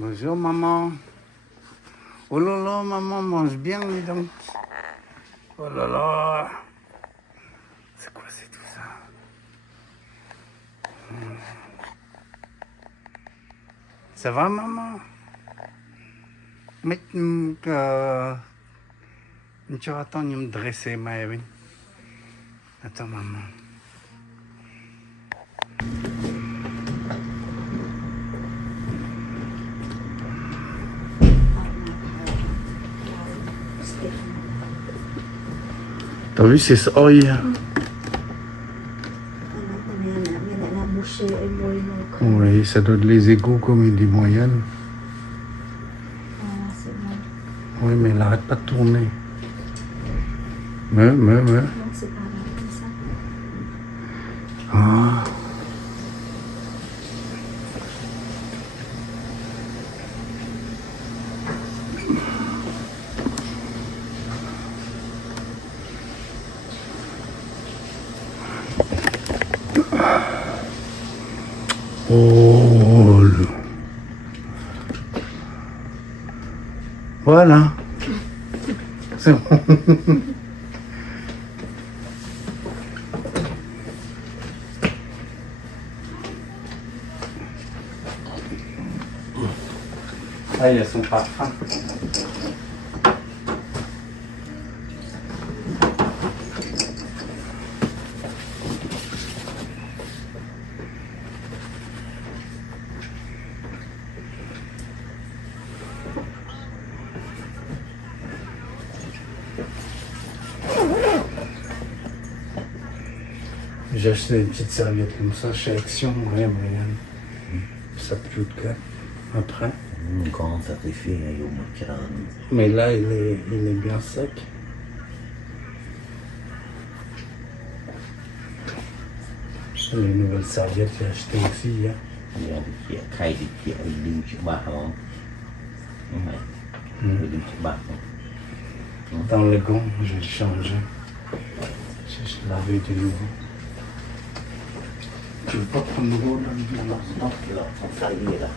Bonjour maman. Oh là là, maman mange bien, dis donc. Oh là là. C'est quoi, c'est tout ça? Ça va, maman? Mais tu attends, de me dresser, Maëvin. Attends, maman. T'as vu, c'est ça? Oh, yeah. Oui, ça doit être les égouts comme il dit moyenne. Oui, mais il arrête pas de tourner. Mais. Ah. Oh. Voilà. C'est bon. Ah, il y a son parfum. J'ai acheté des petites serviettes comme ça chez Action, ouais, Brian. Ça pue de cas. Après. Quand ça t'est fait, il y a au moins Mais là, il est bien sec. Les nouvelles serviettes, j'ai acheté aussi hier. il y a des qui khai des qui lưu chữ bạc không? Đúng rồi. Lưu chữ bạc không? Dans le gant, je vais le changer. Je vais laver de nouveau. Tu veux pas prendre l'eau là? Non, là, ça y est là.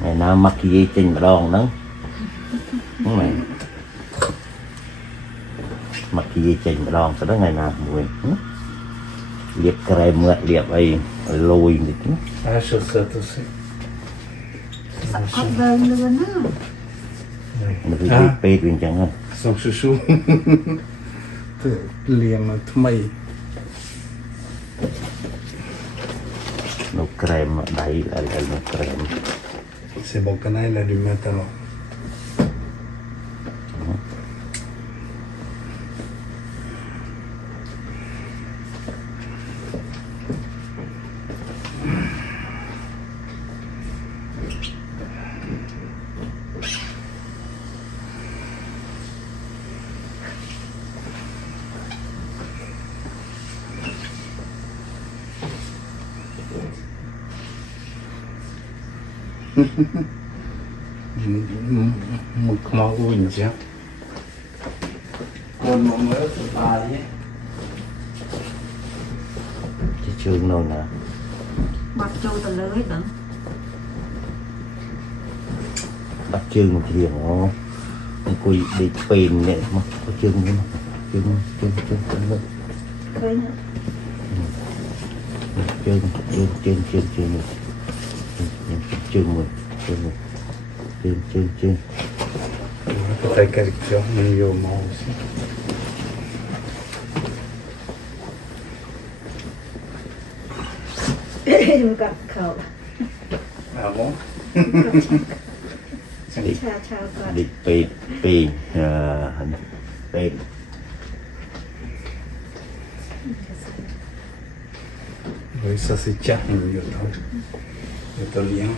Ngày nào mặc gì trên đòn đó, đúng rồi. Mặc gì trên đòn sau đó ngày nào mùi liệp cày mượt liệp ấy lôi đi chứ. Ah, chaussette aussi. Con vâng luôn á. Nó cứ liệp bê bên chẳng hơn. Son chouchou. Liam Tmei. Nó crème đấy là nó crème. C'est bon, Cana, il a dû mettre alors. Một món của mình chứ. Còn một mớ của bà đi. Chứ chương đâu nè. Bật trâu tờ lưới đừng. Bắt chương thì hiền nó quỳ đi pin này mà có chương nữa chương nữa Khơi nữa. chương Peut-être quelqu'un, mais il y a au moins aussi. Đừng cặp khẩu. Ah bon? Đi. ชาชาก่อน Đi pin pin pin. Oui, ça c'est chắc nhiều tao liếng.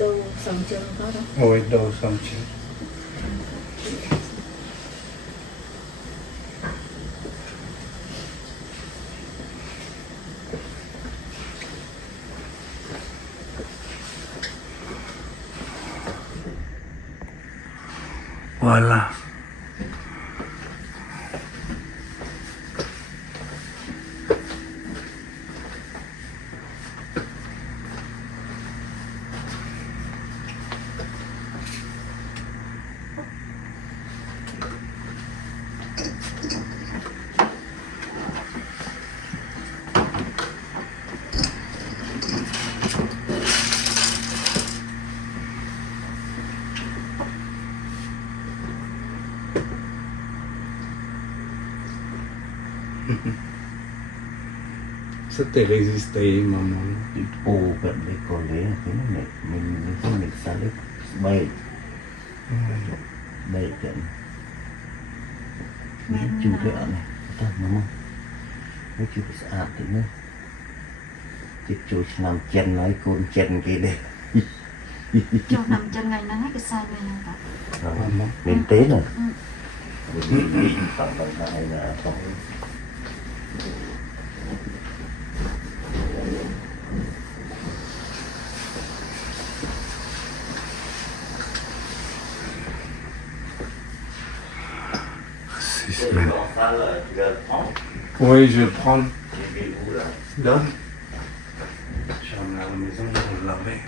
ดูสองเจิงก็ได้ Ôi, đâu xong chứ. Voilà. Ça t'est résisté, maman. Đi ô gần đây còn lấy cái này mình không được xa được bay bay trận. แม่น Chú นะ cái ở này, ta mama. Nó chú cái sạ thì nữa. Chị chú nằm chân nói con chân kia đây. เจ้านำจังไงนะให้กระซายเลยนะค Lên tế này. Tặng bằng này là không. C'est bien. Oui, je vais prendre. Donne. Je vais emmener à la maison pour le laver.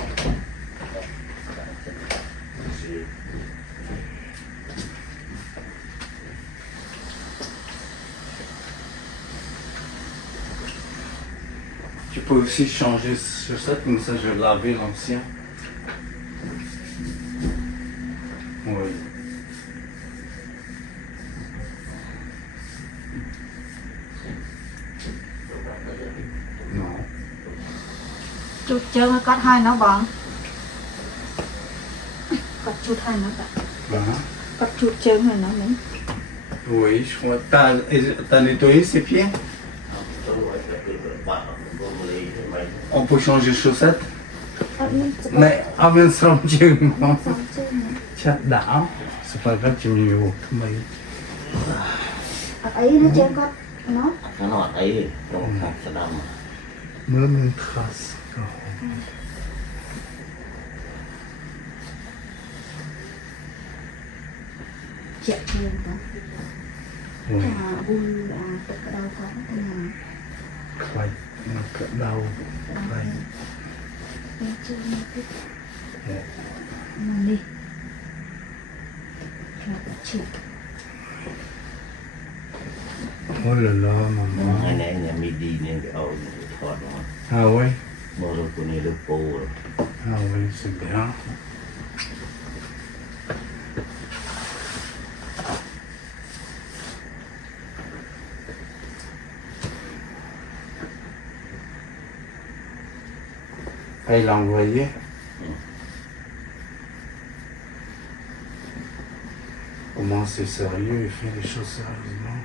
Tu peux aussi changer sur ça, comme ça je vais laver l'ancien. Oui. Non. จุดเจิงก็ให้นะบองก็จุดให้นะแบบ Hein? ก็จุดเจิงให้นะมึง Oui, je crois. T'as nettoyé ses pieds? On peut changer chaussettes? อันนี้จะ Mais avec son Dieu, non. สองเจิงนะ Chat d'arme. C'est pas grave, tu me dis où. Mais ไอ้นี่เจิงก็เนาะ Nó nọ ấy, trong khát sẽ đâm. même une trace. Oh. เจ็บเจิงก็ Oui. หาบุญตกกระดาก็หา Clay. Đau. Clay. เจิงมาพิษมันดิแล้วฉีด Oh là là, maman. Ngày nay nhà mi đi nên cái ầu thọt nó. Ah oui? Bỏ rồi của này được bố rồi. Ah oui, c'est bien. Ah, il l'a envoyé. Comment c'est sérieux, il fait les choses sérieusement.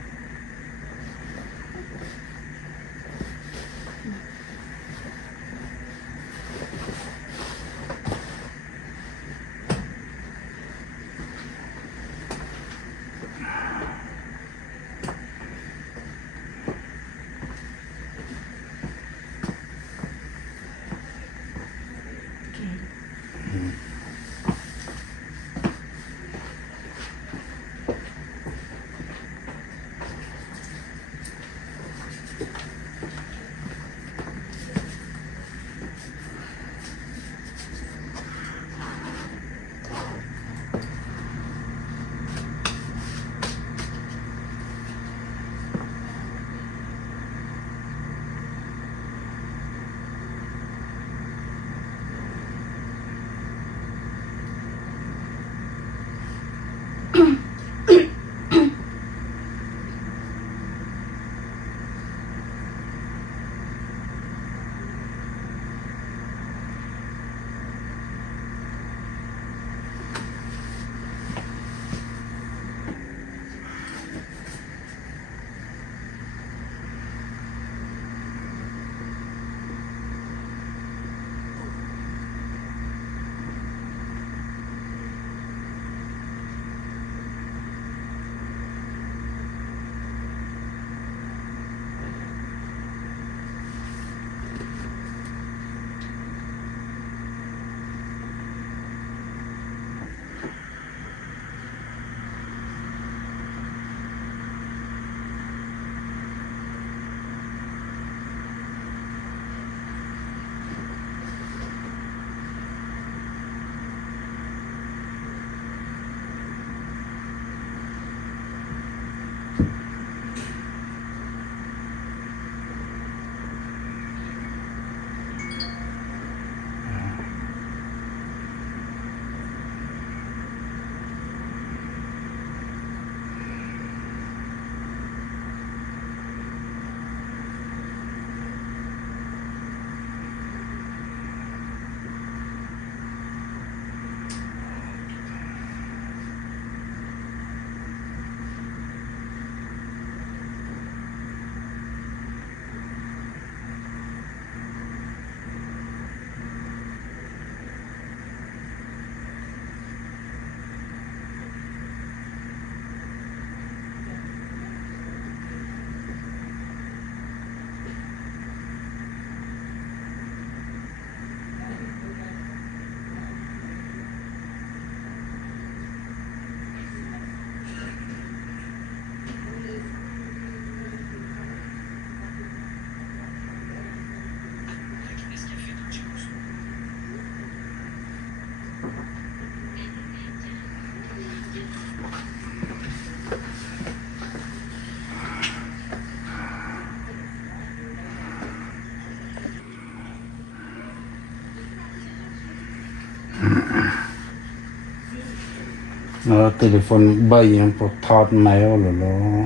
nó téléphone bay un peu thọt máy rồi lo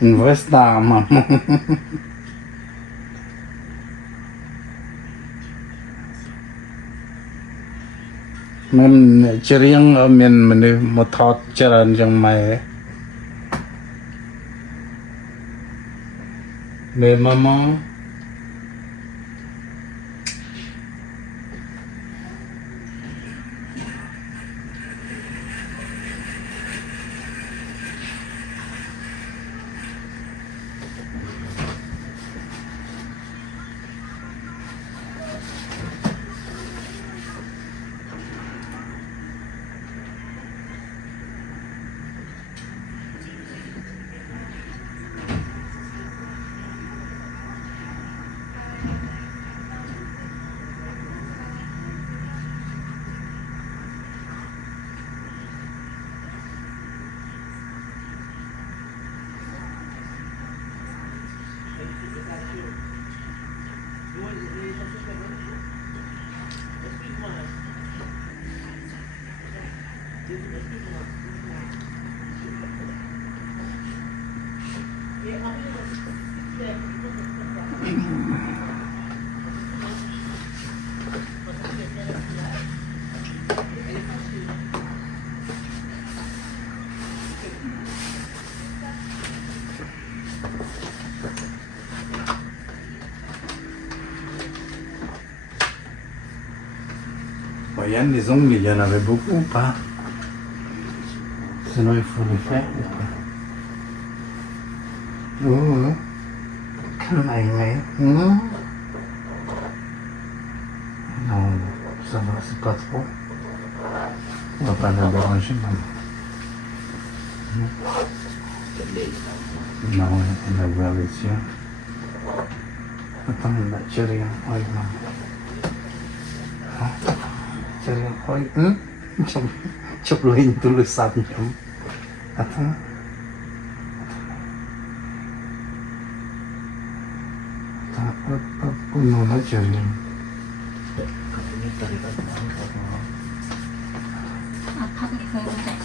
invest mà mình chỉ riêng ở mình một thọt chơi trong máy để mama Voyons, les ongles, il y en avait beaucoup ou pas? Sinon, il faut les faire. Oh, cái này này. Non, ça va, c'est pas trop. On va pas la déranger maintenant. Non, on a ouvert les yeux. Attends, on a tiré un oeil là. Tiré un oeil. Chụp lên tôi lười sạch nhầm. Attends. Uno nó chơi nhầm. 아파도 그걸 먹자.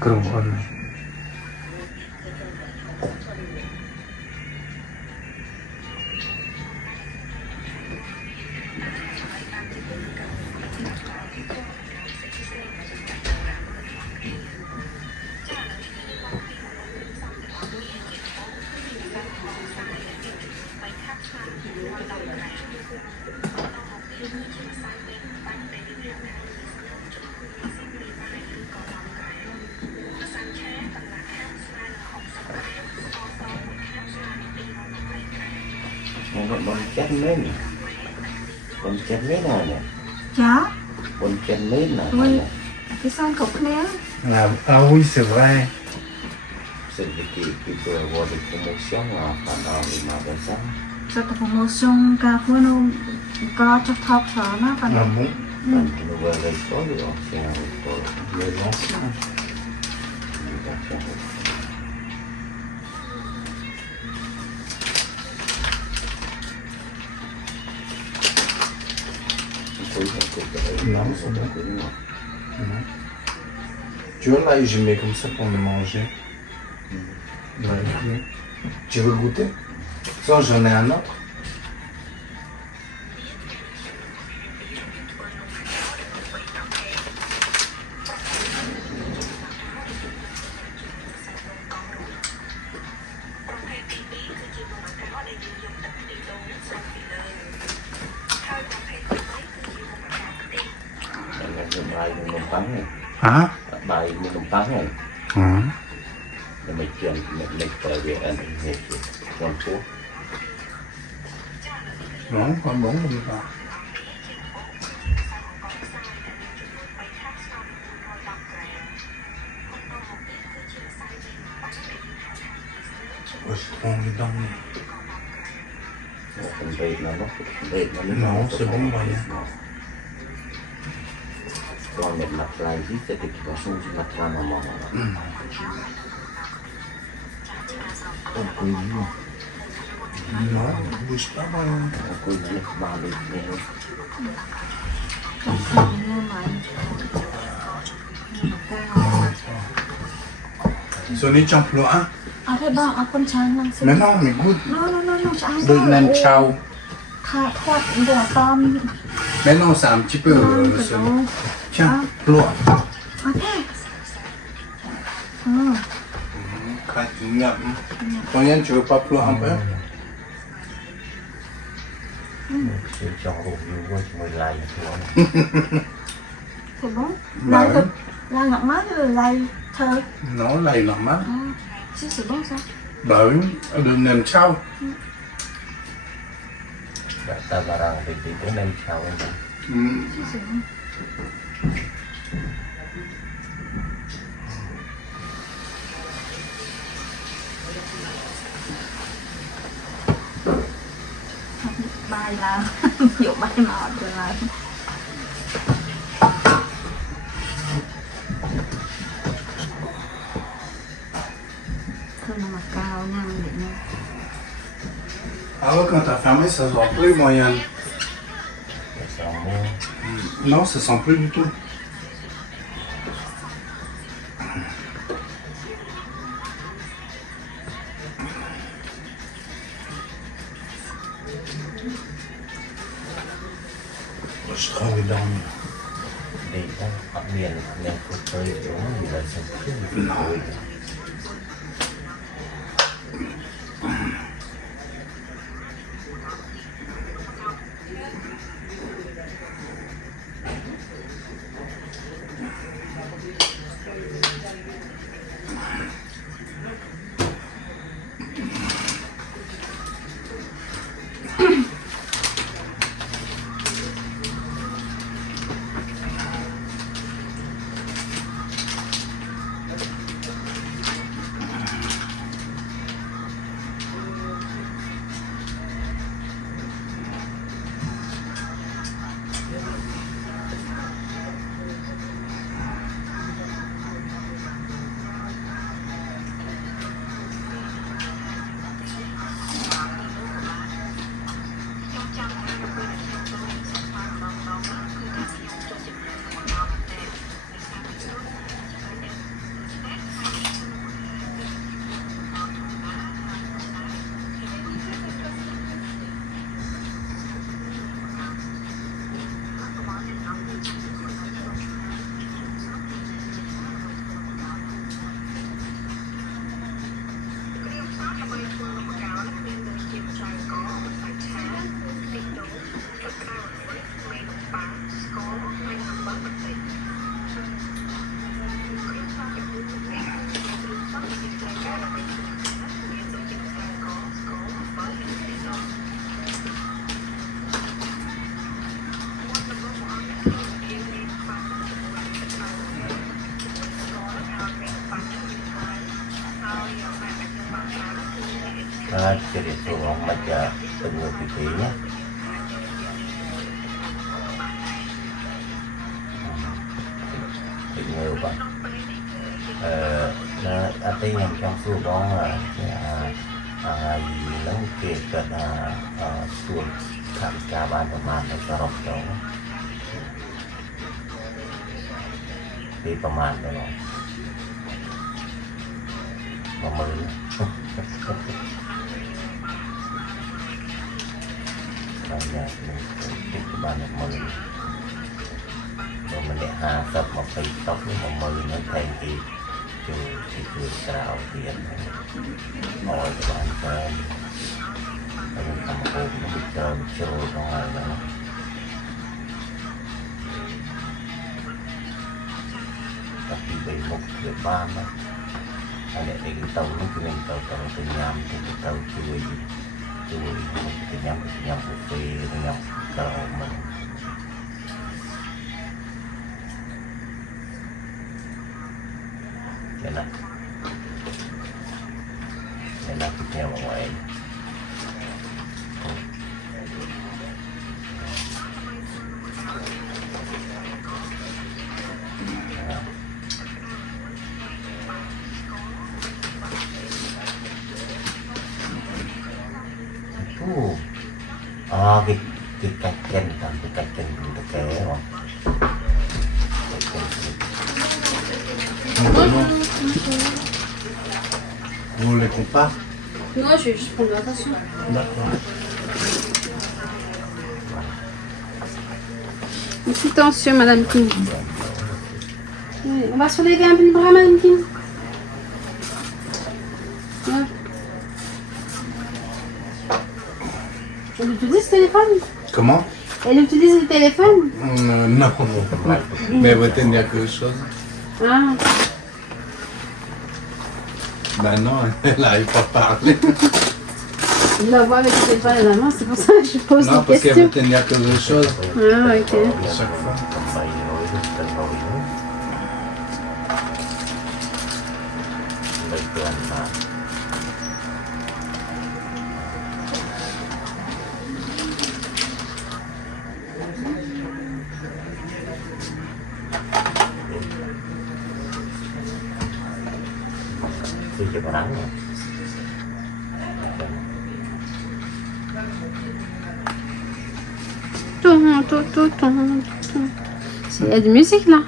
그런 거 같네. Bon chén mấy nè, bon chén mấy nào nè, Chó, bon chén mấy nào ui, nè, cái son cục léo. Ah oui, c'est vrai. c'est cái vừa được promotion là phản hồi mà bên sáng, Cho tập promotion cà phê nó có cho thọc phở nó còn Ah bon? mình vừa lấy tối rồi, xe rồi Les anciens. Non, c'est bon. Tu vois, là, je mets comme ça pour le manger. Là, tu veux goûter? Ça, j'en ai un autre. bài nồng tắn này, Hả? bài nồng tắn này, Hả? là mình chuyển mình tới về ăn hết con số. Đúng, con 40 vào. on est dans Con vệt nó vệt nó non c'est bon moyen còn một mặt lại thì sẽ được có số mặt là mà mỏng con quỳ luôn non bouge pas moyen quỳ liệt ba liệt này Như vậy. Sonny champlon hein Thế ba con trai năng sinh. mais non mais goûte Non, trái de nem chao Thà thoát đùa tôm. mais non c'est un petit peu Sonny tiens ploie Thế. Quand tu ngậm Combien tu veux pas ploie un peu để cho đủ nhiều quá cho mày lại xuống Thế bố. Bah Lai oui. thật. Lai ngọc má rồi lai thơ. Non là il est normal Chứ c'est bon ça. bah oui de nem chao ta barang thì cái nem chào anh Chứ c'est bon. Bài là dụ bài mọt rồi là thôi nó mà cao nha mình định nha. alors quand t'as fermé ça sent plus moyen xong mua non ça sent plus du tout je travaille dormir đi đó ở miền nên có tới chỗ gì là xong rồi jadi tolong baca tengah pikirnya người bạn artinya trong số đó là nó kể cận xuống tham gia ban đầu mà nó sẽ rộng đó thìประมาณđó mà mới banyak itu banyak meli mình để hà sập một cây tóc nhưng mà meli nó thành thì từ trào tiền hỏi các bạn xem mình cầm hộp nó bị trơn trôi ra ngoài đó tapi bị một việc ban đó anh để cái tàu nó cái mình tàu từ nhám thì cái tàu chui cái nhám của phê cái nhám tàu mình cái này là qui tient au moins. Cái cách chân làm cái cách chân cũng được kế rồi. Vous voulez qu'on parte? Non, je vais juste prendre l'attention. D'accord. Une petite tension, Madame Kim. Oui, on va soulever un peu le bras, Madame Kim. Ouais. Elle utilise ce téléphone? Comment? Elle utilise le téléphone? Non. Mais elle va tenir quelque chose. Ah. Ben non, elle n'arrive pas à parler. Je la vois avec le téléphone à la main, c'est pour ça que je pose Non, des parce qu'elle questions. veut tenir quelque chose Ah, ok. à chaque fois. Thì chưa có nắng rồi. Il y a de musique là.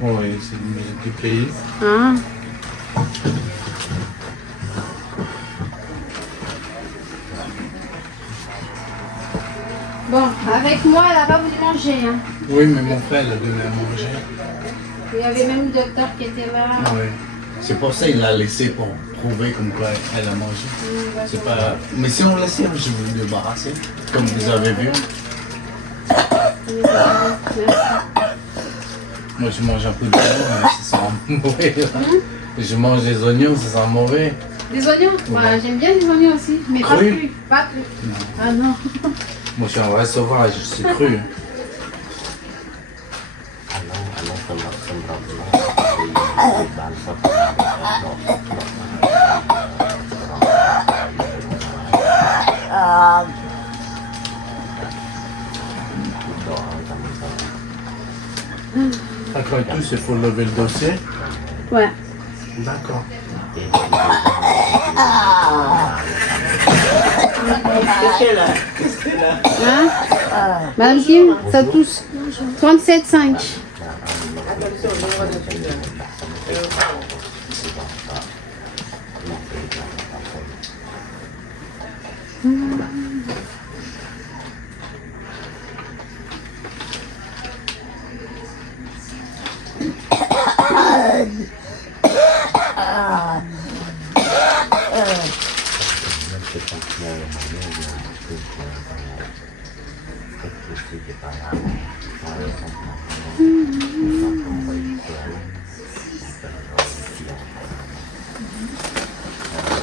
Oui, c'est une musique du pays. Ah. Bon, avec moi, elle n'a pas voulu manger. Hein. Oui, mais mon frère l'a donné à manger. Il y avait même le docteur qui était là. Oui. C'est pour ça qu'il l'a laissé pour prouver comme quoi elle a mangé. C'est pas... Mais si on laissait, je vais vous débarrasser, comme vous avez vu. Merci. Moi, je mange un peu de viande, mais ça sent mauvais. Là. Je mange des oignons, ça sent mauvais. Des oignons? Ouais, j'aime bien les oignons aussi, mais pas Cru? plus. Pas plus. Non. Ah non. Moi, je suis un vrai sauvage, je suis cru. Après tout, il faut lever le dossier. Ouais. D'accord. Qu'est-ce qu'elle a? Hein? Madame Kim, ça tousse. 37,5.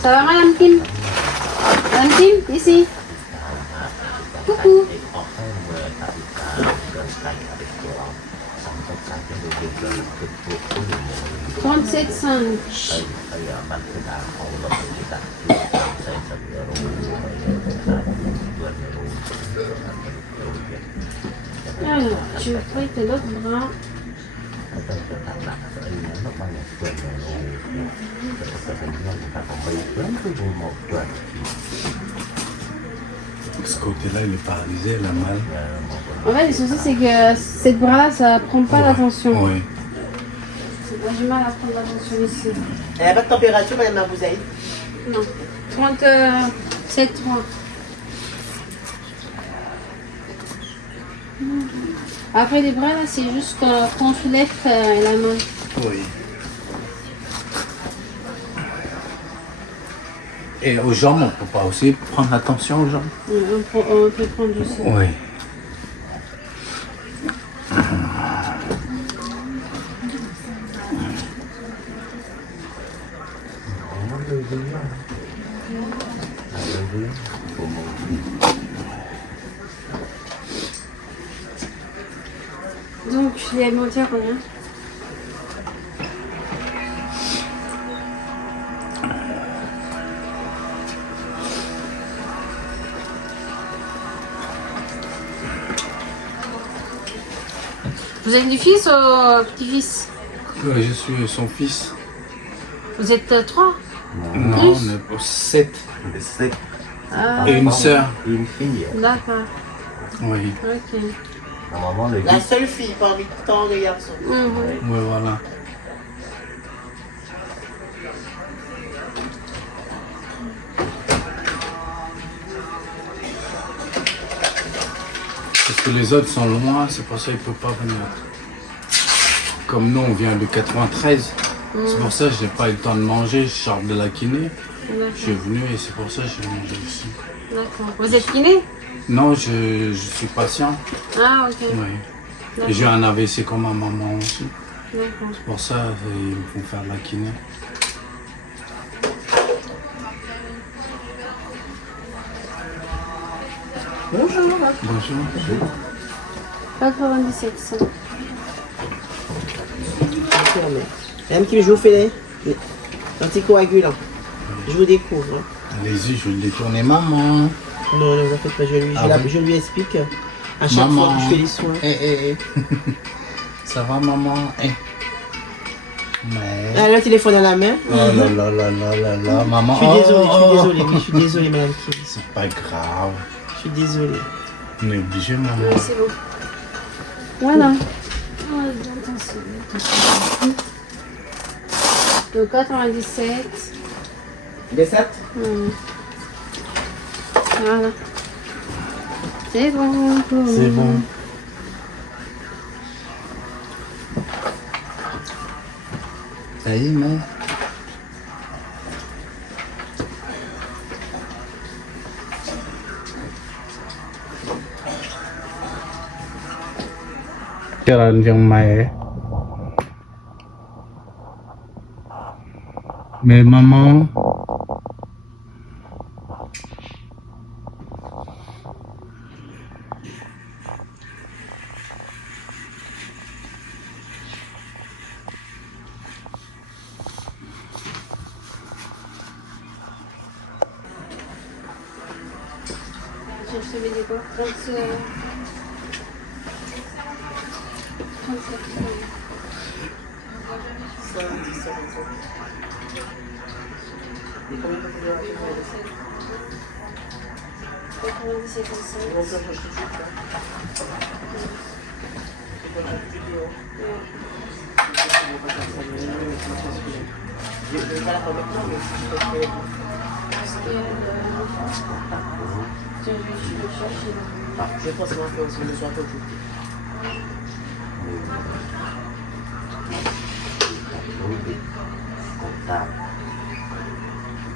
Ça va, Madame Kim? Madame Kim, ici. Coucou. Trente-sept cinq. Alors, je vais prêter l'autre bras. Ce côté-là, il est paralysé, il a mal. En fait, le souci, c'est que cette bras-là, ça prend pas la tension. Oui. Moi, j'ai mal à prendre la tension ici. Elle n'a pas de température, Madame Marbouzaï? Non. 37,3. Après les bras, là, c'est juste quand on soulève la main. Oui. Et aux jambes, on ne peut pas aussi prendre attention aux jambes? On peut prendre du sang. Oui. Donc, je l'ai monté à combien? Vous êtes du fils ou petit-fils? Je suis son fils. Vous êtes 3? Non, Plus? on est pour 7. C'est Ah, Et une sœur. une fille. d'accord. Oui, Ok. Normalement, le La gars, seule fille parmi tant de garçons. Mhm. oui, voilà. Parce que les autres sont loin, c'est pour ça qu'ils ne peuvent pas venir. Comme nous, on vient de 93. C'est pour ça que je n'ai pas eu le temps de manger. Je sors de la kiné. Je suis D'accord. venu et c'est pour ça que j'ai mangé aussi. D'accord. Vous êtes kiné? Non, je suis patient. Ah, ok. Oui. D'accord. Et j'ai un AVC comme ma maman aussi. D'accord. C'est pour ça qu'ils me font faire de la kiné. Bonjour. Bonjour. 97. ça. Confirmé. Madame Kim, je vous fais les anticoagulants. Je vous découvre. Hein. Allez-y, je vais le détourner, maman. Non, ne vous en faites pas, je lui explique à chaque Maman. fois que je fais les soins. Ça va, maman? Ouais. Ah, le téléphone à la main. Oh là là là là là là, maman. Je suis désolée, Madame Kim. C'est pas grave. Je suis désolée. On est obligé, maman. Oui, c'est bon. Voilà. Ah, attention. Le 97. Les 7 Voilà. C'est bon. C'est bon. Ça y est, mais. Jalan yang mai. Mais maman. Je te mets des quoi 30, 37. 97. Je ne vais pas la faire maintenant, mais si je peux faire. Je pense qu'on va faire aussi le soir aujourd'hui. contact.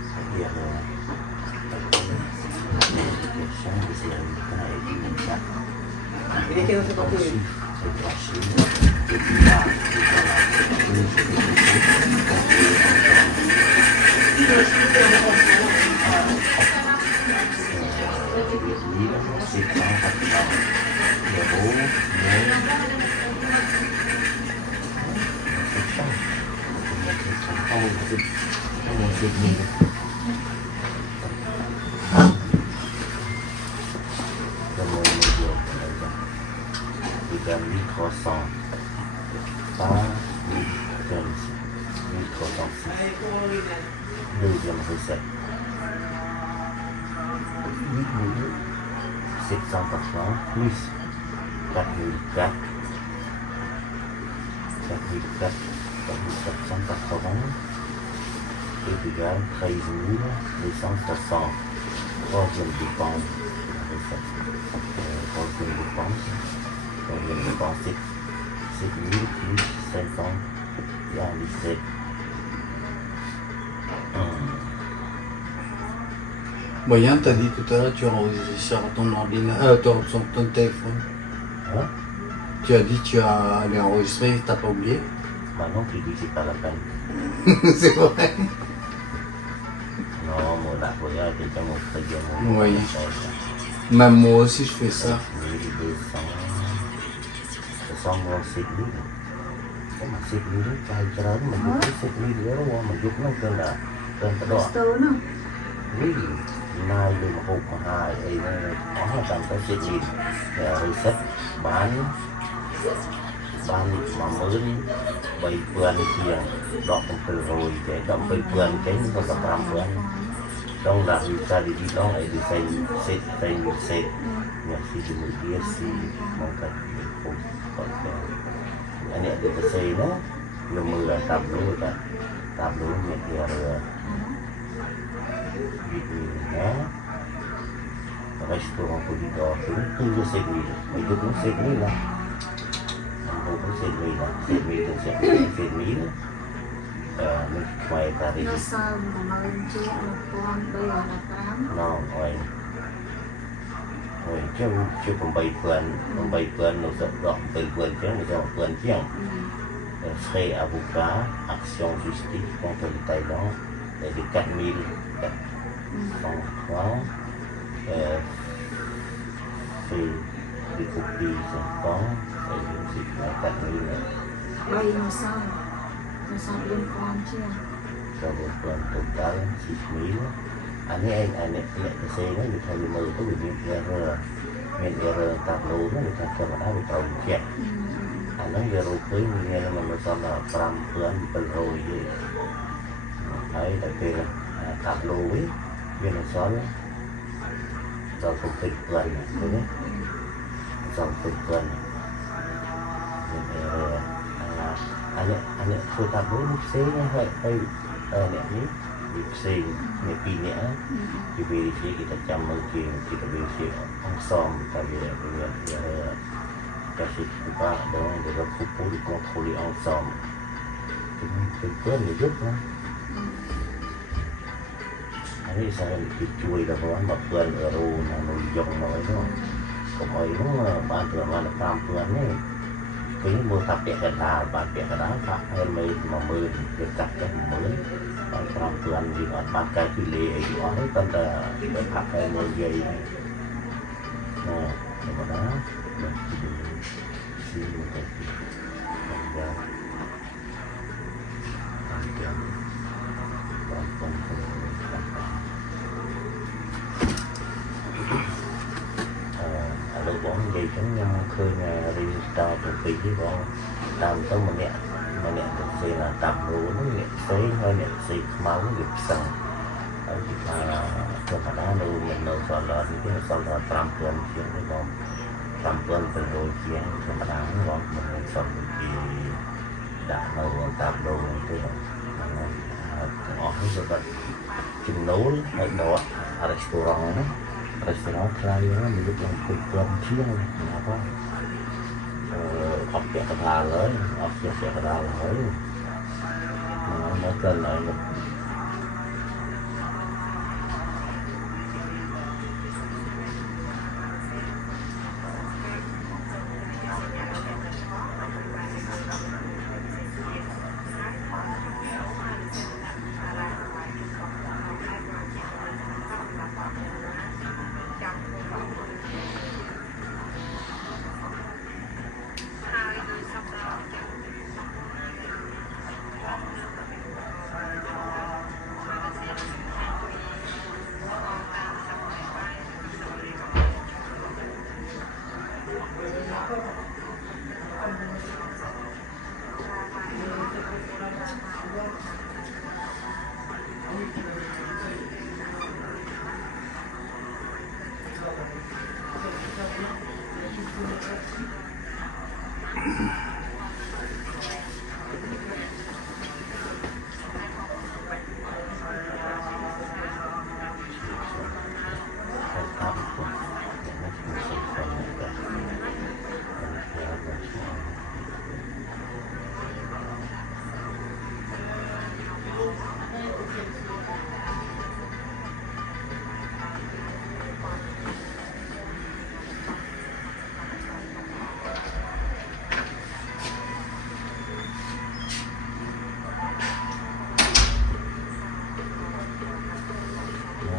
C'est-à-dire, l'éducation des résultats et du média. Il est quelle heure pour Ensuite, c'est caché. Et puis là, deuxième recette. 780 plus 4004 4480 est égal à 13 260. Troisième dépense de la recette. Troisième dépense, 7 000 plus 50 47. Voyant, t'as dit tout à l'heure, tu as enregistré sur ton ordinateur, sur ton téléphone. Hein? Tu as dit que tu as allé enregistrer, t'as pas oublié? Maintenant, tu dis que c'est pas la peine. C'est vrai. Non, moi, la voyage, quelqu'un m'a très bien. Oui. Même moi aussi, je fais ça. 1200. Ça semble c'est lui. Comment c'est lui? Ça a été là, mais c'est lui, mais je ne sais pas. Oui, nay lên một hộp mà hai ấy nó có một trăm cái chuyện gì recette bán ban mà mới bay vườn kia đọc một từ rồi cái đọc bay vườn cái nó gặp làm vườn trong là người ta đi đó ấy đi xây nhà si di một dia si mangkat pun pakai ini ada xây nó belum mula tab dulu ni dia gitu ya restoran pun di bawah tu segwi itu pun segwi lah pun segwi lah segwi lah mình quay ta đi nó rồi chưa còn bay vườn nó rất gọn bay vườn chứ người ta vườn chứ frais avocat action justice contre le Thaïlande de 4.000 francs fait des copies 50 et c'est 4.000 bay nó sao liên quan chưa cho một tuần total 6.000 anh ấy cái xe nó được thay mười có bị miền error tạm lố nó được cho nó đã bị trồng chẹt anh nói giờ rồi tới nghe là mình sao là pram tuần bên rồi vậy thấy tại vì là tạm lố ấy bên là xóa đó rồi không tình tuần này đấy dòng tình tuần miền error anh ấy thôi tạm lố một xe nha vậy đây nè ní xì này pi nhã thì vì kita chăm mungkin kita beri ông som kita beri punya kasih kita dengan dia kupu di kontroli ông som itu giúp lah ini saya dicuci dah kawan bapak euro nang jong nói đó còn ấy nó ban thường là tam tuần này cái mua tập bẹt cái đá bạn bẹt cái đá phạt hay mấy mà mưa được cắt cái mới còn tam tuần thì còn ban cái phi lê ấy đó còn là để phạt hay mấy dây nè cái đó xin một cái lúc bọn gì chúng nhau khơi nhà đi tao tụi phi với bọn tao tới mà nè tụi phi là tạm đủ nó nè xế hơi nè xì máu nó nghiệp sần ở cái cho cả đó đâu mình đâu sao là những cái sao là tam tuần chuyện cái bọn tam tuần từ đôi chuyện cho cả đó nó bọn mình xong thì đã đâu tạm đủ cái đó họ hết rồi vậy chừng nấu ở đó ở restaurant đó restoran terakhir milik yang perempuan siang apa objek kenal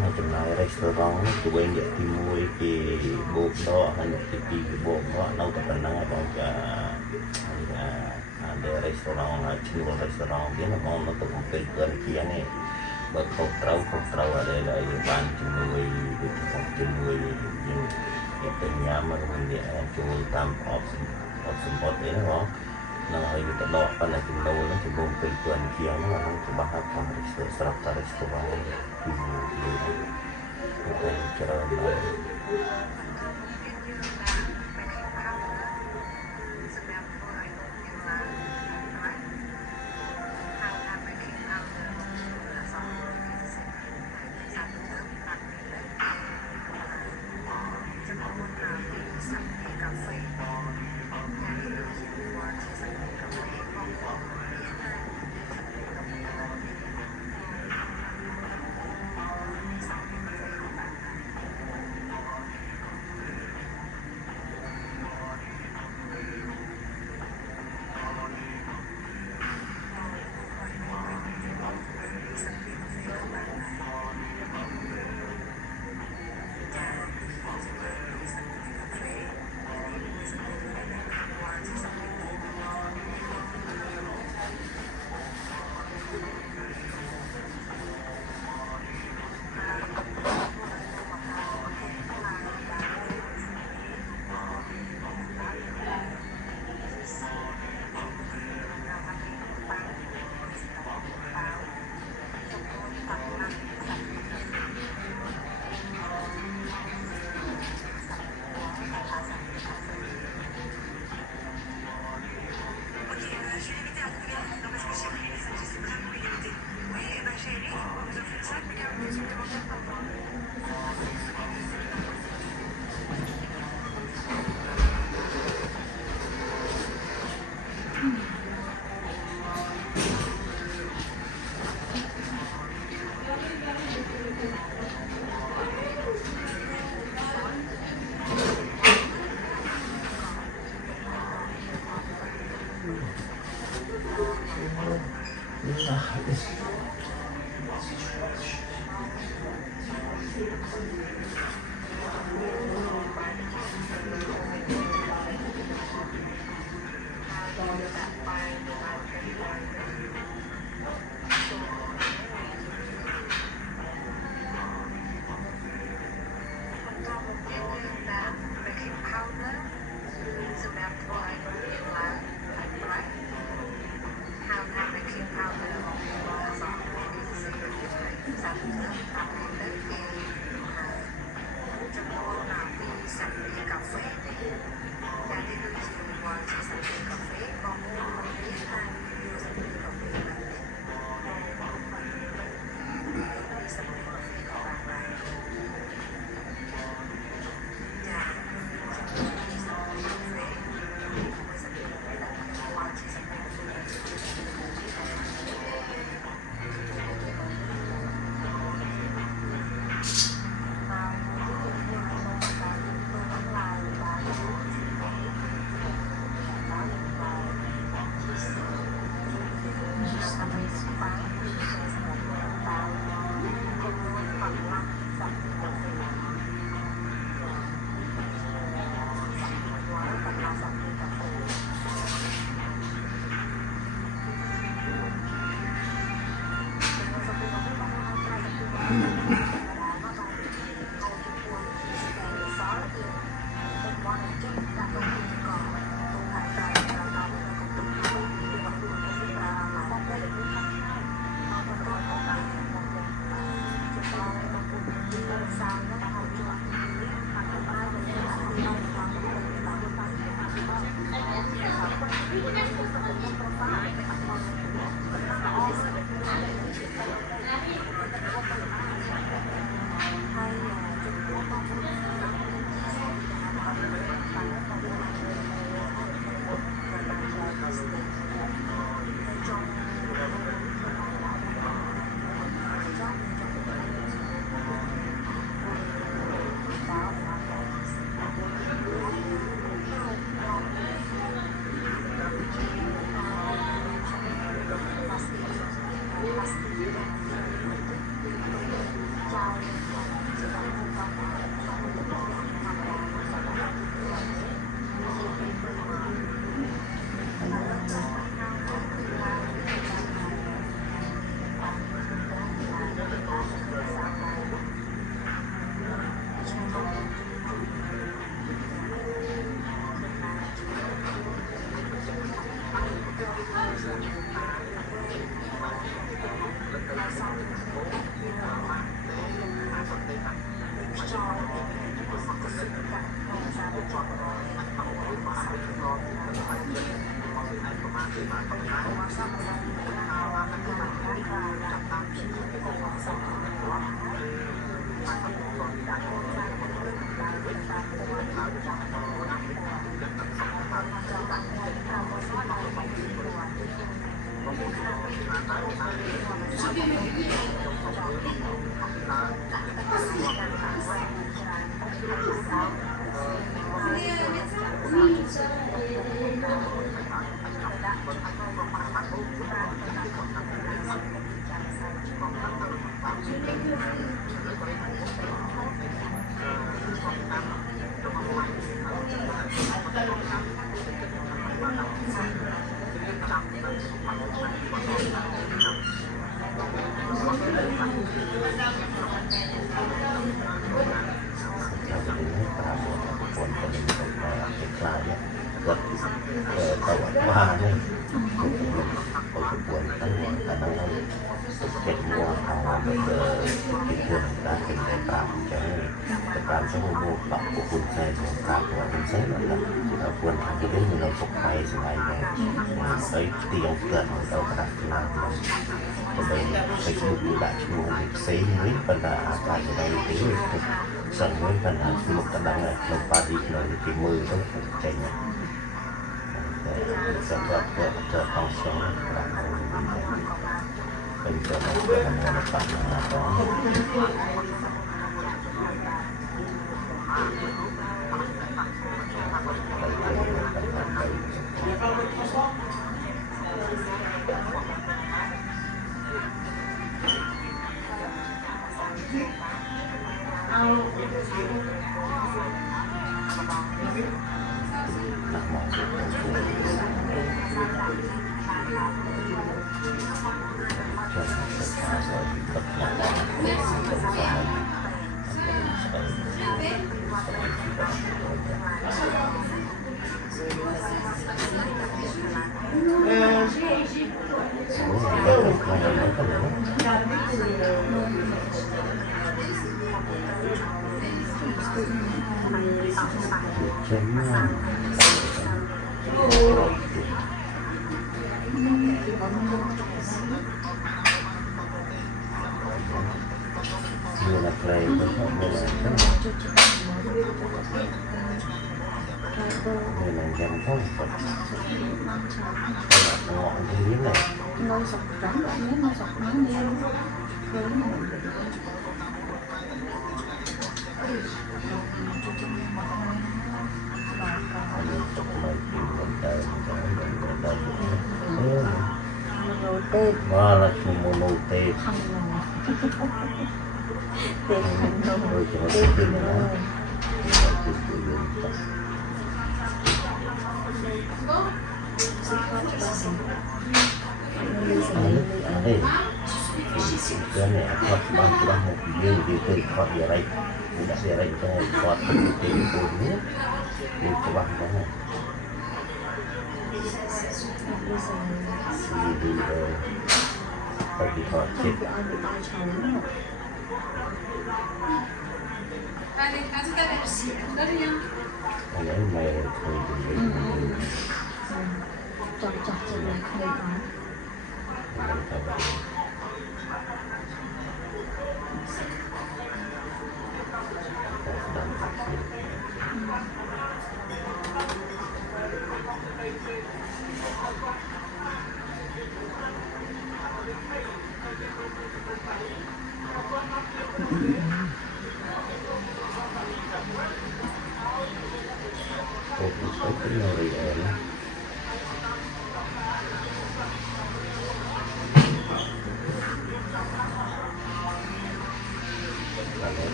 nó cần lại restoran tụi bên vậy thì mua cái bột đó hay là cái bột đó nấu tập năng ở trong để restaurant là chưa có restaurant biết là con nó cũngเป็นเกินเคียงนี่เบิกkhông trâu ở đây là ban chừng nuôi chừng nuôi nhưng cái nhà mình để chừng tam option bot đấy đúng không Nang ay kita daw pa na tindaw lang sa buong pagtuan kiya na ang trabaho ng sarap sa restaurant ibu bukan kira na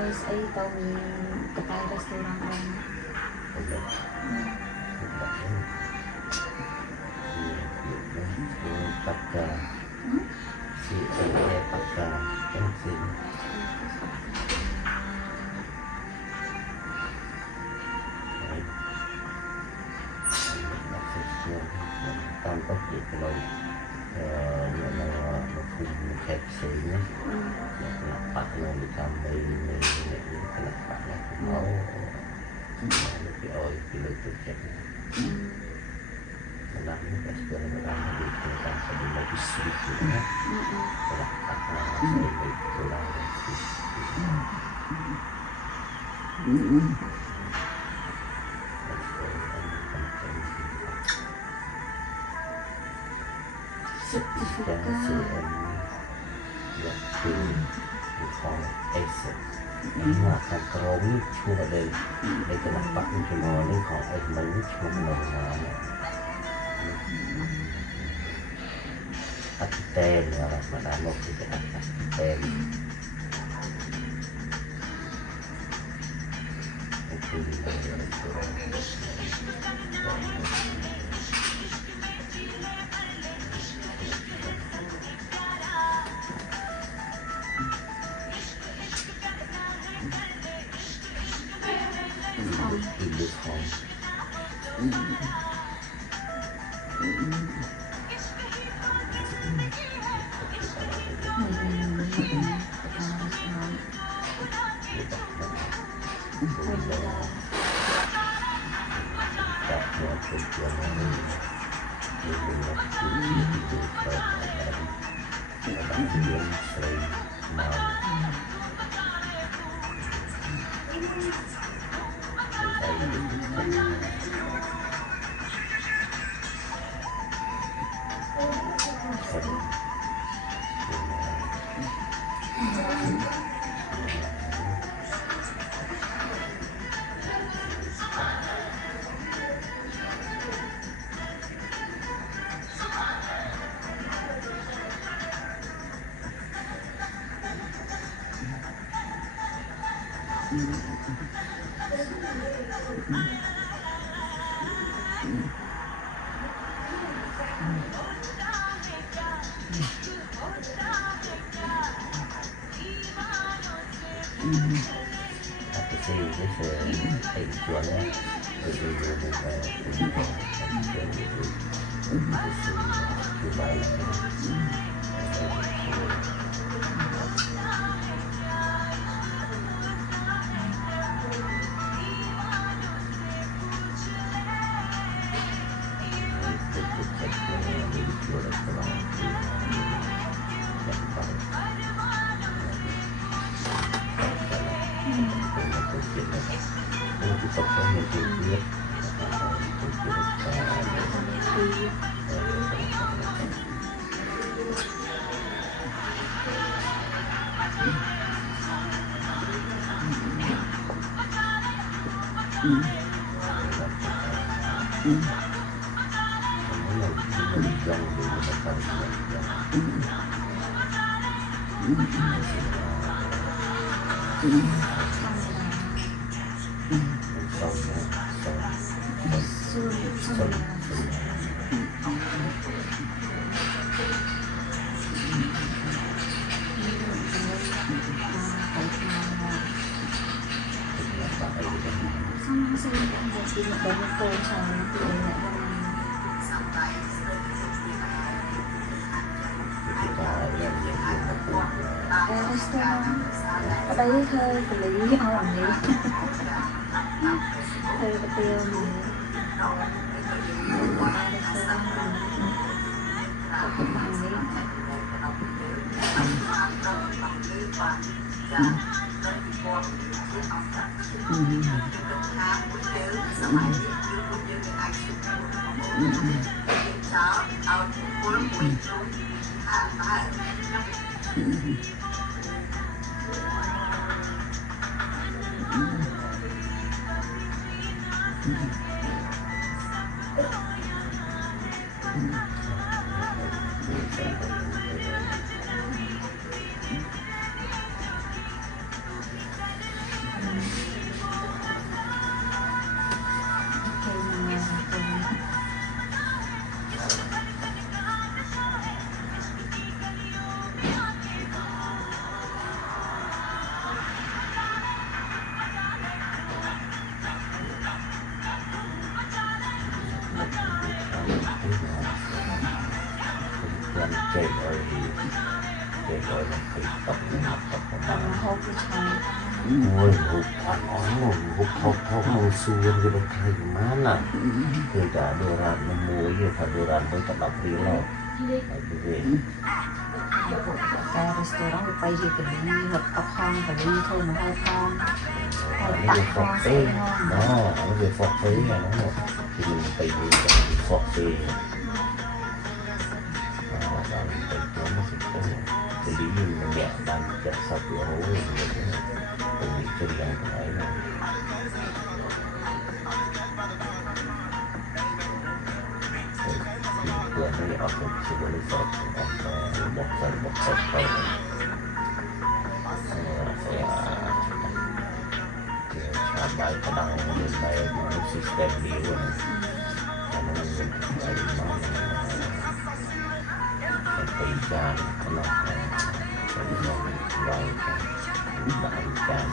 Guys, ay tawin kapag restaurant ko. Ulit. Pagka si pagka pensil tanpa kalau yang mungkin capsule kenapa yang ditambahin ini kenapa mau lebih pilih itu cek menangnya pasti menangnya di tempat sebelum lebih sedikit ya kenapa lebih kurang dan waktuของเอเซนี่ว่าการกรองนี่ช่วยเลยในกระปักนี่ช่วยนี่ของไอ้มันนี่ช่วยมันมาเนี่ยอัตเตนอะไรมันอ่านว่าคืออัตเตนAku sih jualnya ở đây hơi của lý ao ở đấy hơi có tiêu này rồi là phải tập tầm hộp của chồng ôi hụt hụt xuân cái bậc thầy má nèคือจะโดรันมันมูอยู่ค่ะโดรันต้องตัดเรียนแล้วไปเรื่อย cái restaurantไปยืนกันนี่หดตับคองกับนี่โทรมาให้คอง nó về phọt phế nó về phọt phế này nó thì mình phải đi phọt phế dan itu masih jadi ini dan jasa buruh pemikir yang lain tuan ini aku sebelum boxer saya cabai kadang mengenai sistem dia karena pekerjaan kenapa baikkan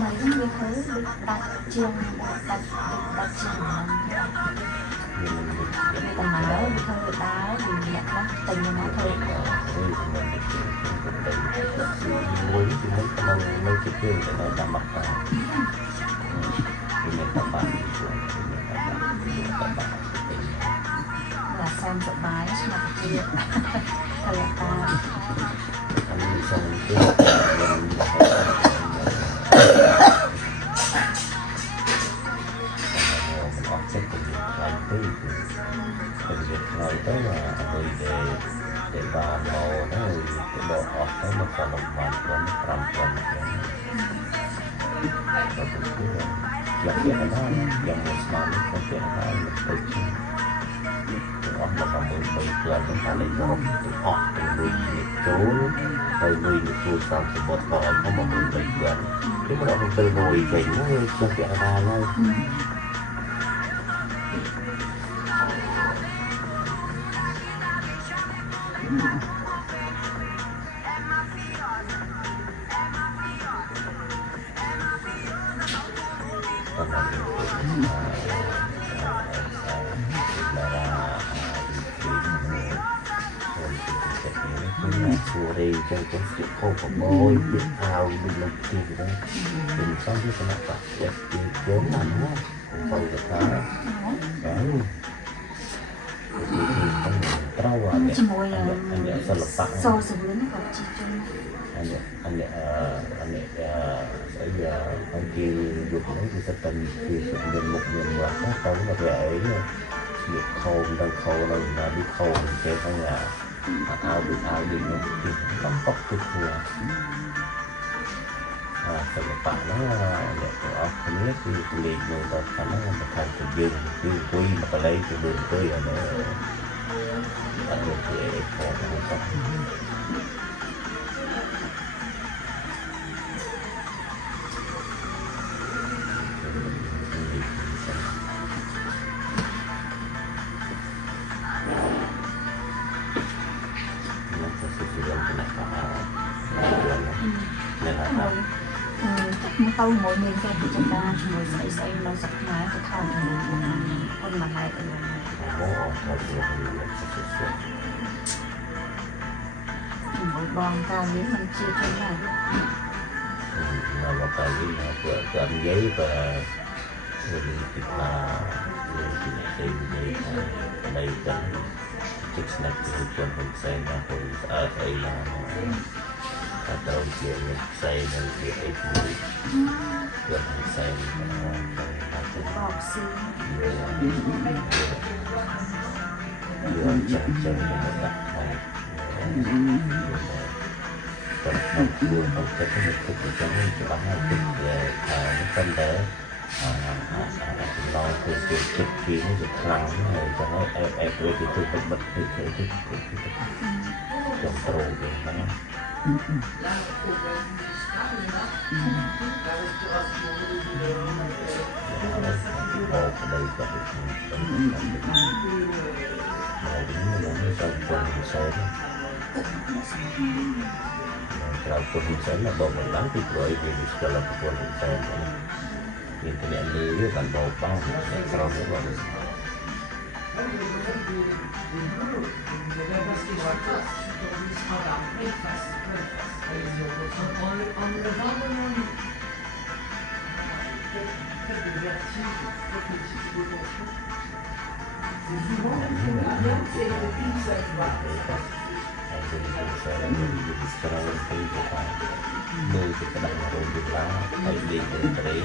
mấy người thứ đặt trường đặt trường còn mà đó thì không người ta thì nhận đó tình nó thôi muối thì muốn cái nồi cái kia để nó đảm bảo thì mình đảm bảo là xem sợi bái mà kia thật là ta anh xong cái mình học xét cái này tới là người để bà màu nó cái độ học nó một phần một phần của nó làm phần và cũng cứ lập việc ở đó dòng một năm không thể là một cái học một phần một phần lần chúng ta lấy cho học từ người trốn rồi người trốn sang từ một phần không một phần lần cái đó mình từ ngồi về nó cho kẻ ra thôi đây trong cái sự khô của môi biết ao mình làm gì đó mình xong cái cái mặt đẹp chốn là nó không được đó đấy trâu anh sẽ lập tặng sâu sừng lớn của chị Trung anh bây giờ anh kia dục nó thì sẽ cần thì sự mình một loạt nó không là rẻ việc khâu đang khâu là đi khâu cái trong nhà ao đi nó thì nó tóc cực là sự bạn nó ở cái nước thì liền người ta thành nó một thành từ dương quy mà ta lấy từ đường tới ở đó anh được thì còn không muốn tao mỗi miền trong thì chúng ta mỗi sẽ nó sạch máy cái thao con mà này mỗi bon ta miếng mình chia trên này là tại vì nó anh giấy và thịt là tìm gì đây cần chiếc snack thì chuẩn bị xây ra hồi ấy là atau dia saya dan dia itu dan saya boxing dia cari-cari yang tak còn một người không có một cái gì cho nên chỉ bằng một cái nó phân tế lo cái chụp phim nó được lắng này cho nó em với cái chụp bật cái trong trâu vậy đó đây có kalau pun là bầu mình lắm thì rồi vì kalau pun saya internet dulu kan bau bau kalau buat nuôi cái đàn rô được lá hay đi để tới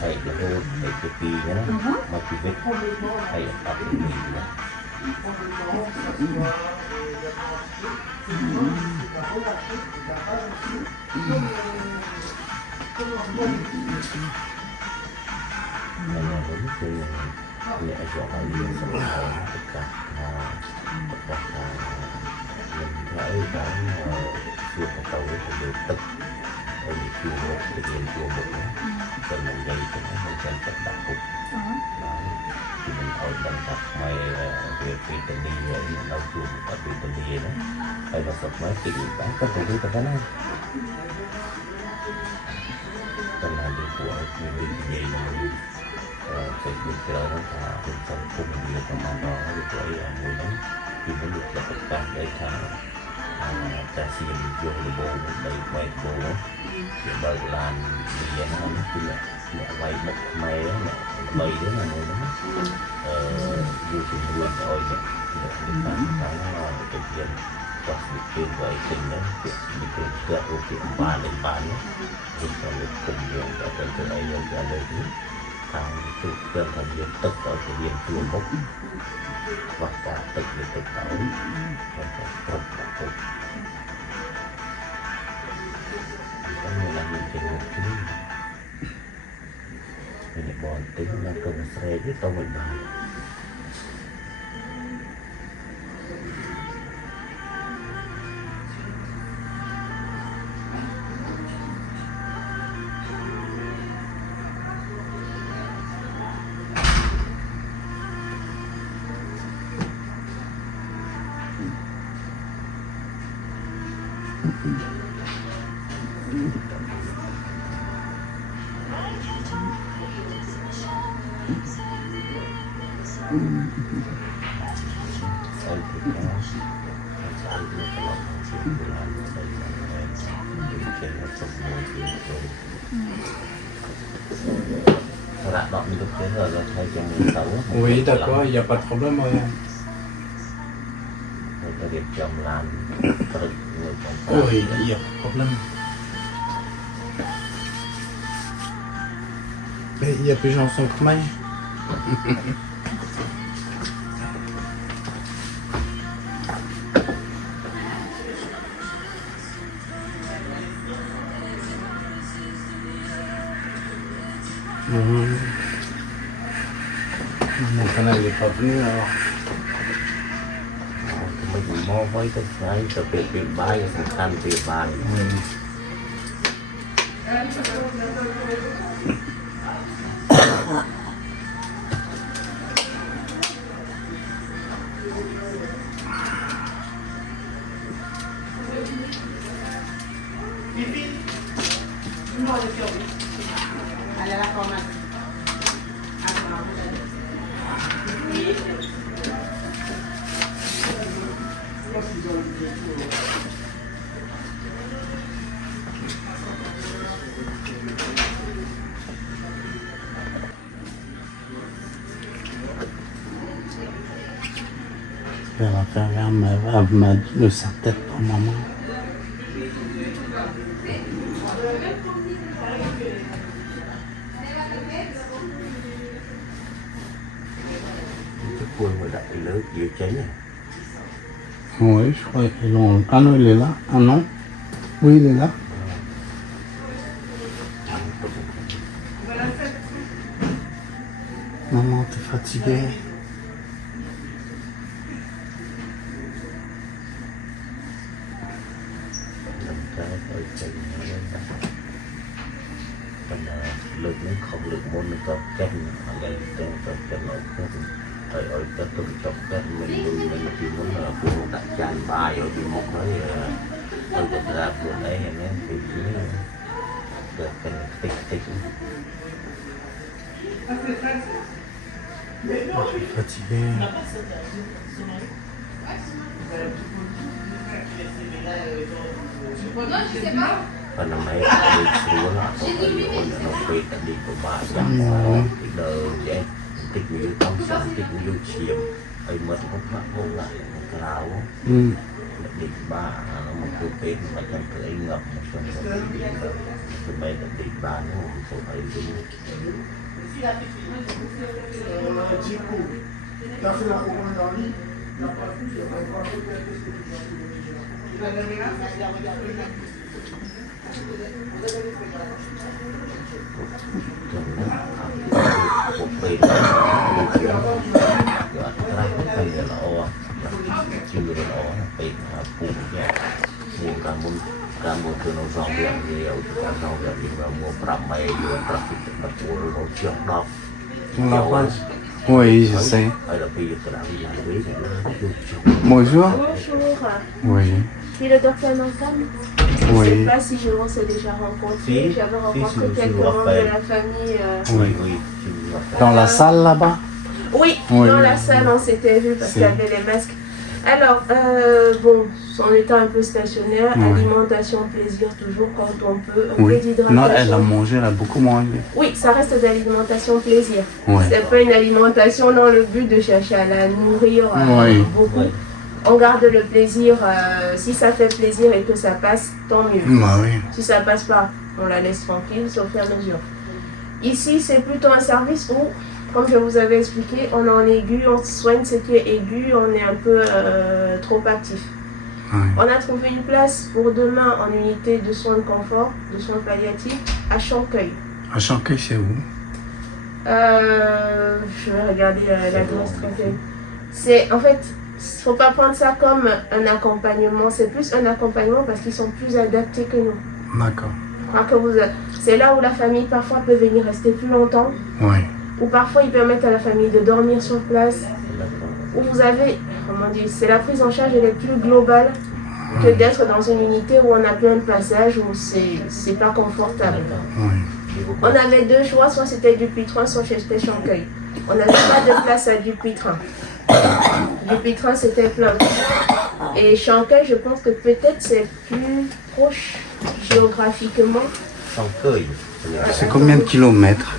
hay cái rô hay cái pi nhá mà chỉ biết hay ở cái gì nữa nên là đúng thì nhẹ giọng hay đi xong rồi tất cả mình thấy cái chưa có tàu nó được tức ở những chùa một cái điện chùa một cho mình dây cho nó không chân chất đặc cục thì mình hỏi bằng tập mày về vitamin rồi mình đâu chùa một tập vitamin đó hay là sập máy thì bán các công ty ta nói cho nên đi của mình đi gì là mình phải được chờ nó thả trong trong cùng nhiều trong màn đó thì tuổi người đó thì mới được là tất cả để thả ta xem vô bộ đầy quay bộ thì bởi làm gì nó là quay một mày đó bày đó là người đó vô trường luôn rồi để nó thực hiện các sự kiện vậy tình đó việc sự kiện cơ hội kiện ba lên bán đó thì cho được cùng nhiều và cần từ đây nhân ra đây thứ thằng tự chân thành viên tất ở cái điểm chùa mốc và cả tự để tự tạo và cả tất cả tự có người làm những cái một cái mình bỏ tính là cần xe biết tao mình làm Oui, d'accord, il n'y a pas de problème. Oui, il n'y a pas de problème. Mais il y a plus de chansons que moi. Mon canal n'est pas venu alors. Mình mua với cái sự kiện bài sẵn sàng tiền bài Je vais faire de sa tête pour maman. cái khuôn mà đậy lớn dưới cháy này Oui, je crois qu'ils l'ont. Ah non, il est là. Ah non. Oui, il est là. Maman, t'es fatiguée. Lực nó không lực môn nó có cách ở đây có cách nó không phải ở các tổ chức cách mình chỉ muốn là phụ đại tràn bài ở một nói ở Việt Nam vừa đấy nên thì chỉ được cái tích tích Fatiguée. và năm nay đi xuống là có cái lỗ là nó quay cả đi của bà dặn cái đời vậy tích như trong sống tích như chiếm ấy mất không lại cái áo định ba nó một cái tên mà chẳng thấy ngập một trong cái bây giờ định ba nó một số ấy một bên chưa được nó bị phụ mua cả mua từ nó rong biển nhiều cả rong biển và mua bắp mày vừa bắp thịt bắp cua nó trồng đọt Oui, je sais. Bonjour. Bonjour. Oui. Je suis le docteur Nantam. Je ne sais pas si on s'est déjà rencontré. J'avais rencontré quelques membres de la famille. Oui. Dans la salle là-bas? Oui, dans la salle on s'était vu parce qu'il y avait les masques. Alors, bon, en étant un peu stationnaire, alimentation, plaisir toujours quand on peut. Un peu d'hydratation. Non, elle a mangé, elle a beaucoup mangé. Oui, ça reste de l'alimentation plaisir. Ouais. C'est pas une alimentation dans le but de chercher à la nourrir beaucoup. On garde le plaisir, si ça fait plaisir et que ça passe, tant mieux. Bah oui. Si ça passe pas, on la laisse tranquille, sauf à mesure. Ici, c'est plutôt un service où, comme je vous avais expliqué, on est en aigu, on soigne ce qui est aigu, on est un peu trop actif. Ouais. On a trouvé une place pour demain en unité de soins de confort, de soins palliatifs, à Chancueil. À Chancueil, c'est où? Je vais regarder l'adresse très bien. C'est, en fait, faut pas prendre ça comme un accompagnement, c'est plus un accompagnement parce qu'ils sont plus adaptés que nous. D'accord. C'est là où la famille parfois peut venir rester plus longtemps. Oui. Ou parfois ils permettent à la famille de dormir sur place. Où vous avez, comment dire, c'est la prise en charge elle est plus globale que d'être dans une unité où on a plein de passages où c'est pas confortable. Oui. On avait deux choix, soit c'était Dupuytren, soit c'était Chancueil. On n'avait pas de place à Dupuytren. Dupuytren c'était plein. Et Chancueil, je pense que peut-être c'est plus proche géographiquement. Chancueil. C'est combien de kilomètres?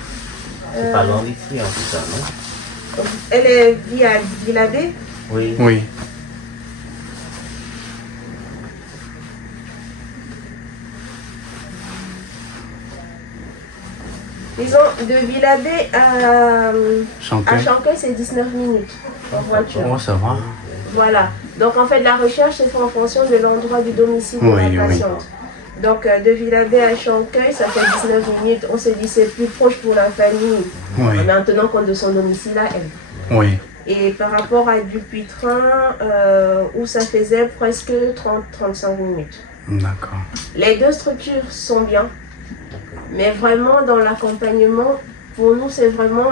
C'est pas loin d'ici en tout cas, non? Elle est via Villabé? Oui. Oui. Disons, de Villabé à Chancueil, c'est 19 minutes en voiture. Oh, ça va. Voilà. Donc, en fait, la recherche est faite en fonction de l'endroit du domicile de la patiente. Donc, de Villabé à Chancueil, ça fait 19 minutes. On se dit c'est plus proche pour la famille. Oui. Mais en tenant compte de son domicile à elle. Oui. Et par rapport à Dupuytren, où ça faisait presque 30-35 minutes. D'accord. Les deux structures sont bien. Mais vraiment, dans l'accompagnement, pour nous, c'est vraiment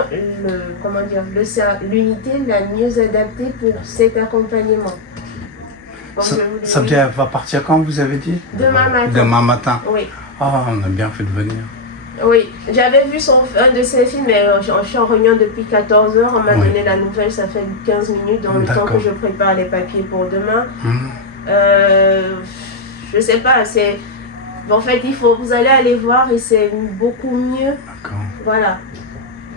l'unité la mieux adaptée pour cet accompagnement. Ça va partir quand, vous avez dit? Demain matin. Demain matin? Oui. Ah, on a bien fait de venir. Oui, j'avais vu un de ses films, mais je suis en réunion depuis 14 h. On m'a donné la nouvelle, ça fait 15 minutes, dans le temps que je prépare les papiers pour demain. Je sais pas, c'est... En fait, vous allez aller voir et c'est beaucoup mieux. D'accord. Voilà.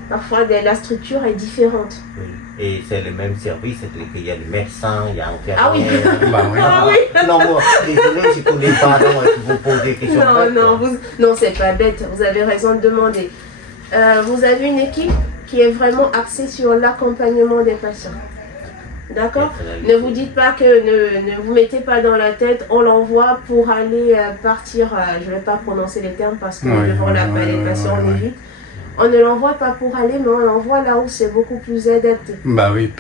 Parfois, la structure est différente. Oui. Et c'est le même service, c'est-à-dire qu'il y a le médecin, il y a un infirmière. Ah oui. Bah oui. Ah oui. Non, moi, désolé, je ne connais pas, donc vous posez des questions. Non, c'est pas bête, vous avez raison de demander. Vous avez une équipe qui est vraiment axée sur l'accompagnement des patients. D'accord? Ne vous dites pas que, ne vous mettez pas dans la tête, on l'envoie pour aller partir, je ne vais pas prononcer les termes parce que devant la palpation, on évite. On ne l'envoie pas pour aller, mais on l'envoie là où c'est beaucoup plus adapté. Bah oui,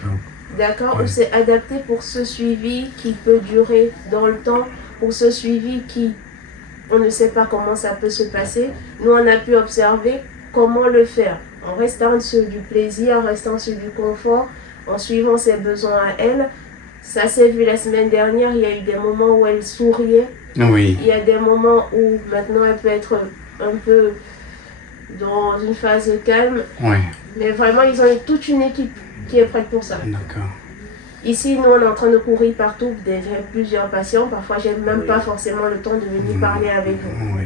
D'accord? Où c'est adapté pour ce suivi qui peut durer dans le temps, pour ce suivi qui, on ne sait pas comment ça peut se passer. Nous, on a pu observer comment le faire, en restant sur du plaisir, en restant sur du confort, en suivant ses besoins à elle. Ça s'est vu la semaine dernière, il y a eu des moments où elle souriait. Oui. Il y a des moments où maintenant elle peut être un peu dans une phase calme. Oui. Mais vraiment, ils ont toute une équipe qui est prête pour ça. D'accord. Ici, nous, on est en train de courir partout, déjà plusieurs patients. Parfois, j'ai même pas forcément le temps de venir parler avec vous. Oui.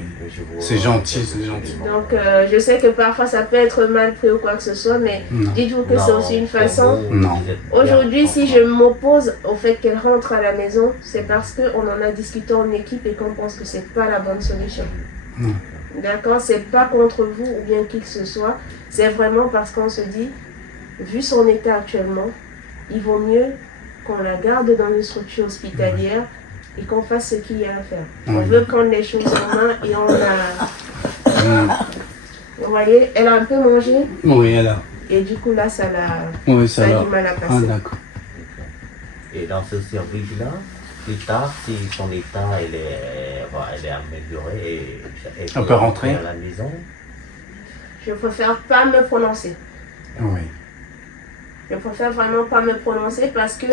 C'est gentil, c'est gentil. Donc, je sais que parfois, ça peut être mal pris ou quoi que ce soit, mais dites-vous que c'est aussi une façon. Non. Aujourd'hui, si je m'oppose au fait qu'elle rentre à la maison, c'est parce qu'on en a discuté en équipe et qu'on pense que c'est pas la bonne solution. Non. D'accord? C'est pas contre vous ou bien qui que ce soit. C'est vraiment parce qu'on se dit, vu son état actuellement, il vaut mieux qu'on la garde dans une structure hospitalière et qu'on fasse ce qu'il y a à faire. On veut prendre les choses en main et on a... Vous voyez, elle a un peu mangé. Oui, elle a. Et du coup, là, ça l'a... Oui, ça a du mal à passer. Ah, d'accord. Et dans ce service-là, plus tard, si son état elle est amélioré et elle peut rentrer à la maison. Je préfère pas me prononcer. Oui. Je préfère vraiment pas me prononcer parce que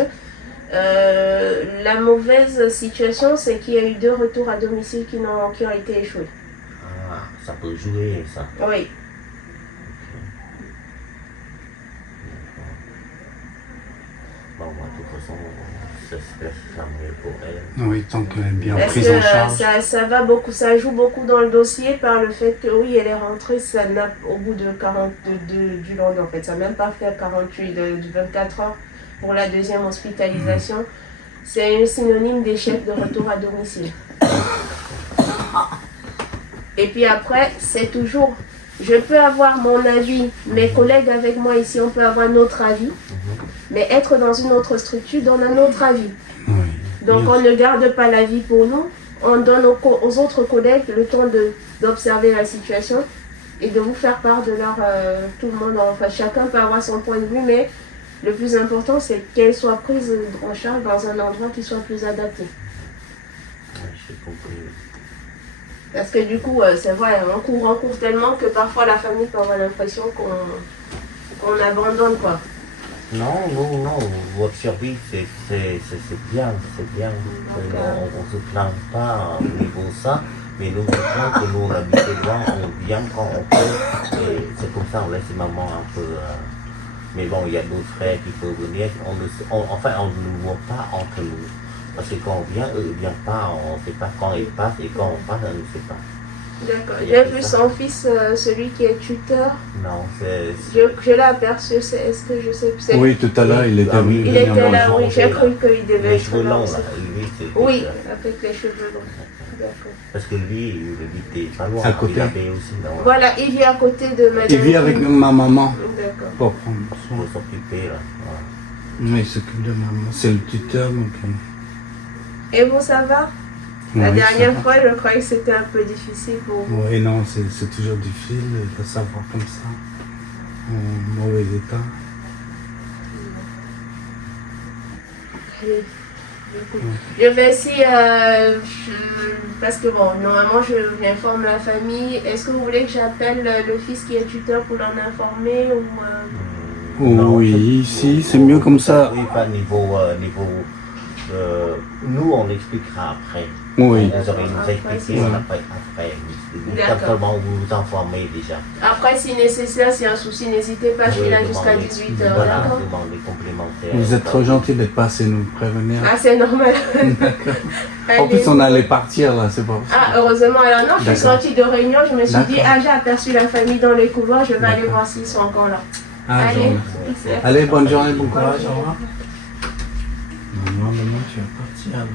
la mauvaise situation, c'est qu'il y a eu 2 retours à domicile qui ont été échoués. Ah, ça peut jouer, ça. Oui. Bon, moi, de toute façon, j'espère que ça mieux pour elle. Oui, tant qu'elle est bien Parce prise que en charge. ça va beaucoup, ça joue beaucoup dans le dossier par le fait que oui, elle est rentrée, ça n'a au bout de 42 du lendemain en fait, ça n'a même pas fait 48 de 24 heures pour la deuxième hospitalisation. C'est un synonyme d'échec de retour à domicile. Et puis après, c'est toujours, je peux avoir mon avis, mes collègues avec moi ici, on peut avoir notre avis, mais être dans une autre structure donne un autre avis. Oui. Donc on ne garde pas la vie pour nous, on donne aux autres collègues le temps d'observer la situation et de vous faire part de leur... tout le monde, enfin chacun peut avoir son point de vue, mais le plus important c'est qu'elle soit prise en charge dans un endroit qui soit plus adapté. Ouais, j'ai compris. Parce que du coup, c'est vrai, on court tellement que parfois la famille peut avoir l'impression qu'on abandonne quoi. Non, votre service, c'est bien, c'est bien. On ne se plaint pas au niveau de ça, mais nous, que nous, on habite loin, on vient quand on peut, et c'est comme ça, on laisse maman un peu... mais bon, il y a d'autres frères qui peuvent venir, on ne voit pas entre nous. Parce que quand on vient, eux ne viennent pas, on ne sait pas quand ils passent, et quand on passe, on ne sait pas. D'accord. J'ai vu son fils, celui qui est tuteur. Non, c'est... Je l'ai aperçu, est-ce que je sais? Oui, tout à l'heure, il était venu. Il était là, oui, j'ai cru qu'il devait les être cheveux là longs, aussi. là, lui, c'est... Oui, avec les cheveux longs. D'accord. Parce que lui, il habitait pas loin, À côté. il avait aussi, non, Voilà, il vit à côté de madame. Il vit avec ma maman D'accord. pour prendre soin. pour s'occuper, là. Voilà. Oui, il s'occupe de maman. C'est le tuteur, donc... Et vous, ça va? La oui, dernière ça va. fois, je croyais que c'était un peu difficile pour vous. Oui, non, c'est toujours difficile de savoir comme ça, en mauvais état. Je vais essayer, parce que bon, normalement, j'informe la famille. Est-ce que vous voulez que j'appelle le fils qui est tuteur pour l'en informer ou Oh, oui, si, c'est mieux comme ça. Oui, pas niveau... nous, on expliquera après. Oui. Vous aurez nous expliquer, on après. D'accord. Simplement, vous vous informez déjà. Après, si nécessaire, s'il y a un souci, n'hésitez pas, je suis là jusqu'à 18h, Voilà, d'accord? demandez complémentaires. Vous êtes trop gentil d'être passé nous prévenir. Ah, c'est normal. En plus, on allait partir là, c'est pas possible. Ah, heureusement, alors non, je suis D'accord. sortie de réunion, je me suis dit, D'accord. ah, j'ai aperçu la famille dans les couloirs, je vais aller D'accord. voir s'ils sont encore là. Ah, Allez, journée. Allez, bonne journée, bon courage, au revoir. Maman, tu vas partir alors.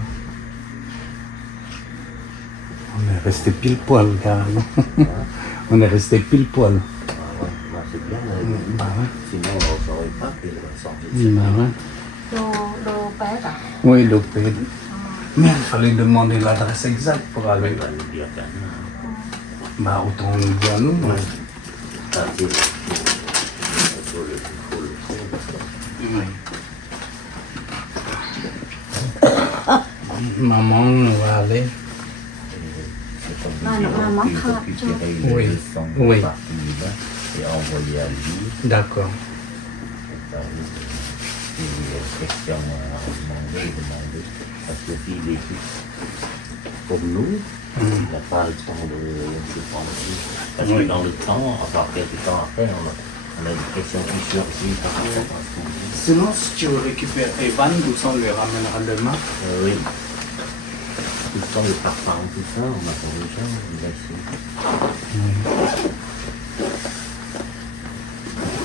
On est resté pile poil, carrément. On est resté pile poil. Ah, ouais, bah, c'est bien, Bah ouais. sinon on ne saurait pas qu'il va sortir. Bah ouais. Donc, pet à? Oui, l'OPED. Mais il fallait demander l'adresse exacte pour aller. Là, nous dire qu'à Bah, autant nous dire nous. nous, ça, c'est le Oui. Maman, on va aller. Maman khác cho. Oui, oui. Et envoyer à lui. D'accord. Question demander. Parce que s'il est comme nous, il n'a pas le temps de penser. Parce que dans le temps, enfin quelques temps après, on a des questions qui surgissent par rapport à ce qu'on dit. Sinon, si tu récupères tes vannes, nous on les ramènera demain. Oui. Tout le temps, les parfums, tout ça, on a pour les gens, on va essayer.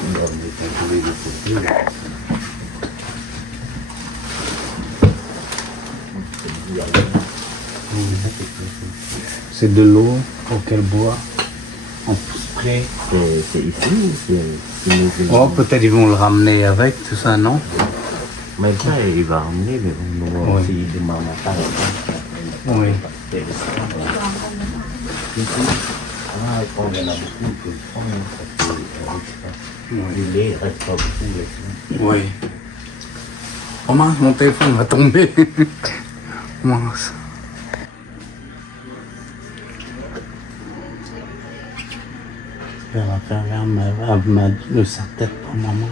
On doit les contrôler de côté. C'est de l'eau auquel boire en spray. C'est ici ou c'est nous? Oh, peut-être ils vont le ramener avec, tout ça, non? Même ça, il va ramener, mais on va Oui. essayer de m'en matin. Oui. Ah, quand il y en a beaucoup, il faut le prendre, parce que le lait reste pas beaucoup là-dessus. Oui. Oh mince, mon téléphone va tomber. Mince. Elle va faire de sa tête pour maman.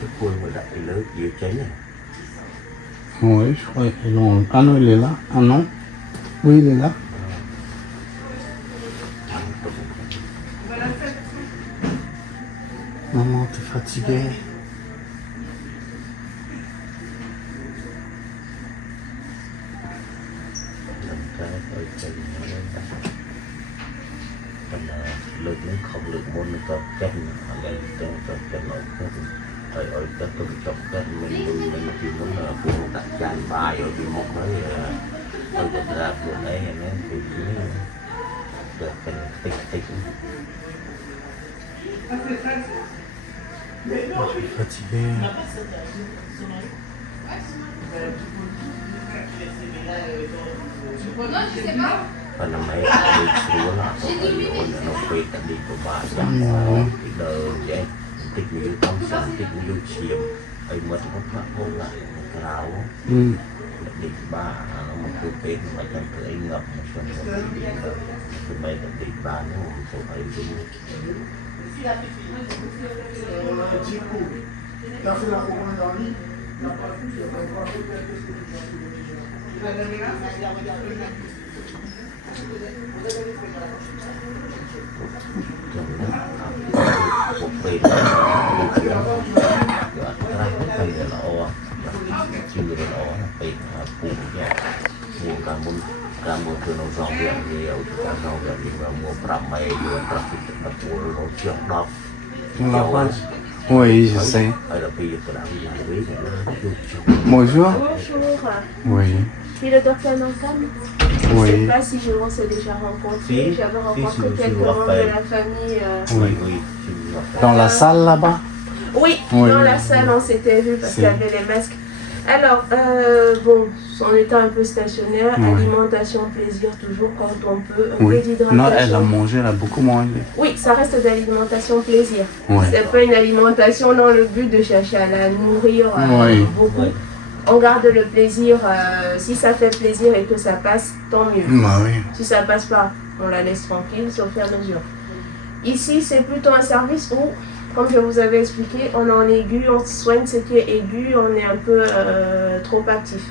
Cái khuôn mà đặt cái lớn dưa cháy này. Oui, je crois qu'ils l'ont. Ah non, il est là. Ah non? Oui, il est là. Maman, t'es fatiguée. Làm cái ở trên nó lên đó. Thành là lực nó không lực môn nó có chân ở đây chân nội ở các tôi chọc cái mình chỉ muốn là buông đặt chăn bài ở bên một cái ở cái ra buồn đấy nó thì được cái tích Je suis fatiguée. và năm nay đi xuống là nó quay cả đi của bà dặn cái đời vậy tích như không sống tích như chiếm ấy mất mất hôn lại cái áo định ba nó một cái tên mà chẳng thấy ngập một phần cái mấy cái định ba nó một số ấy đúng một bên kamu tu nong song yang dia kita nong yang kita mau peramai juga trafik betul nong siang dok. Oui, je sais. Bonjour. Bonjour. Oui. Je suis le docteur Nankam. Je ne sais pas si on s'est déjà rencontrés. J'avais rencontré quelques membres de la famille. Oui. Dans la salle là-bas? Oui, dans la salle on s'était vu parce qu'il y avait les masques. Alors, bon, en étant un peu stationnaire, alimentation, plaisir toujours quand on peut, un peu d'hydratation. Non, elle a mangé, elle a beaucoup mangé. Oui, ça reste de l'alimentation plaisir. Ouais. C'est pas une alimentation dans le but de chercher à la nourrir beaucoup. On garde le plaisir, si ça fait plaisir et que ça passe, tant mieux. Bah oui. Si ça passe pas, on la laisse tranquille, sauf à mesure. Ici, c'est plutôt un service où, comme je vous avais expliqué, on est en aigu, on soigne ce qui est aigu, on est un peu trop actif.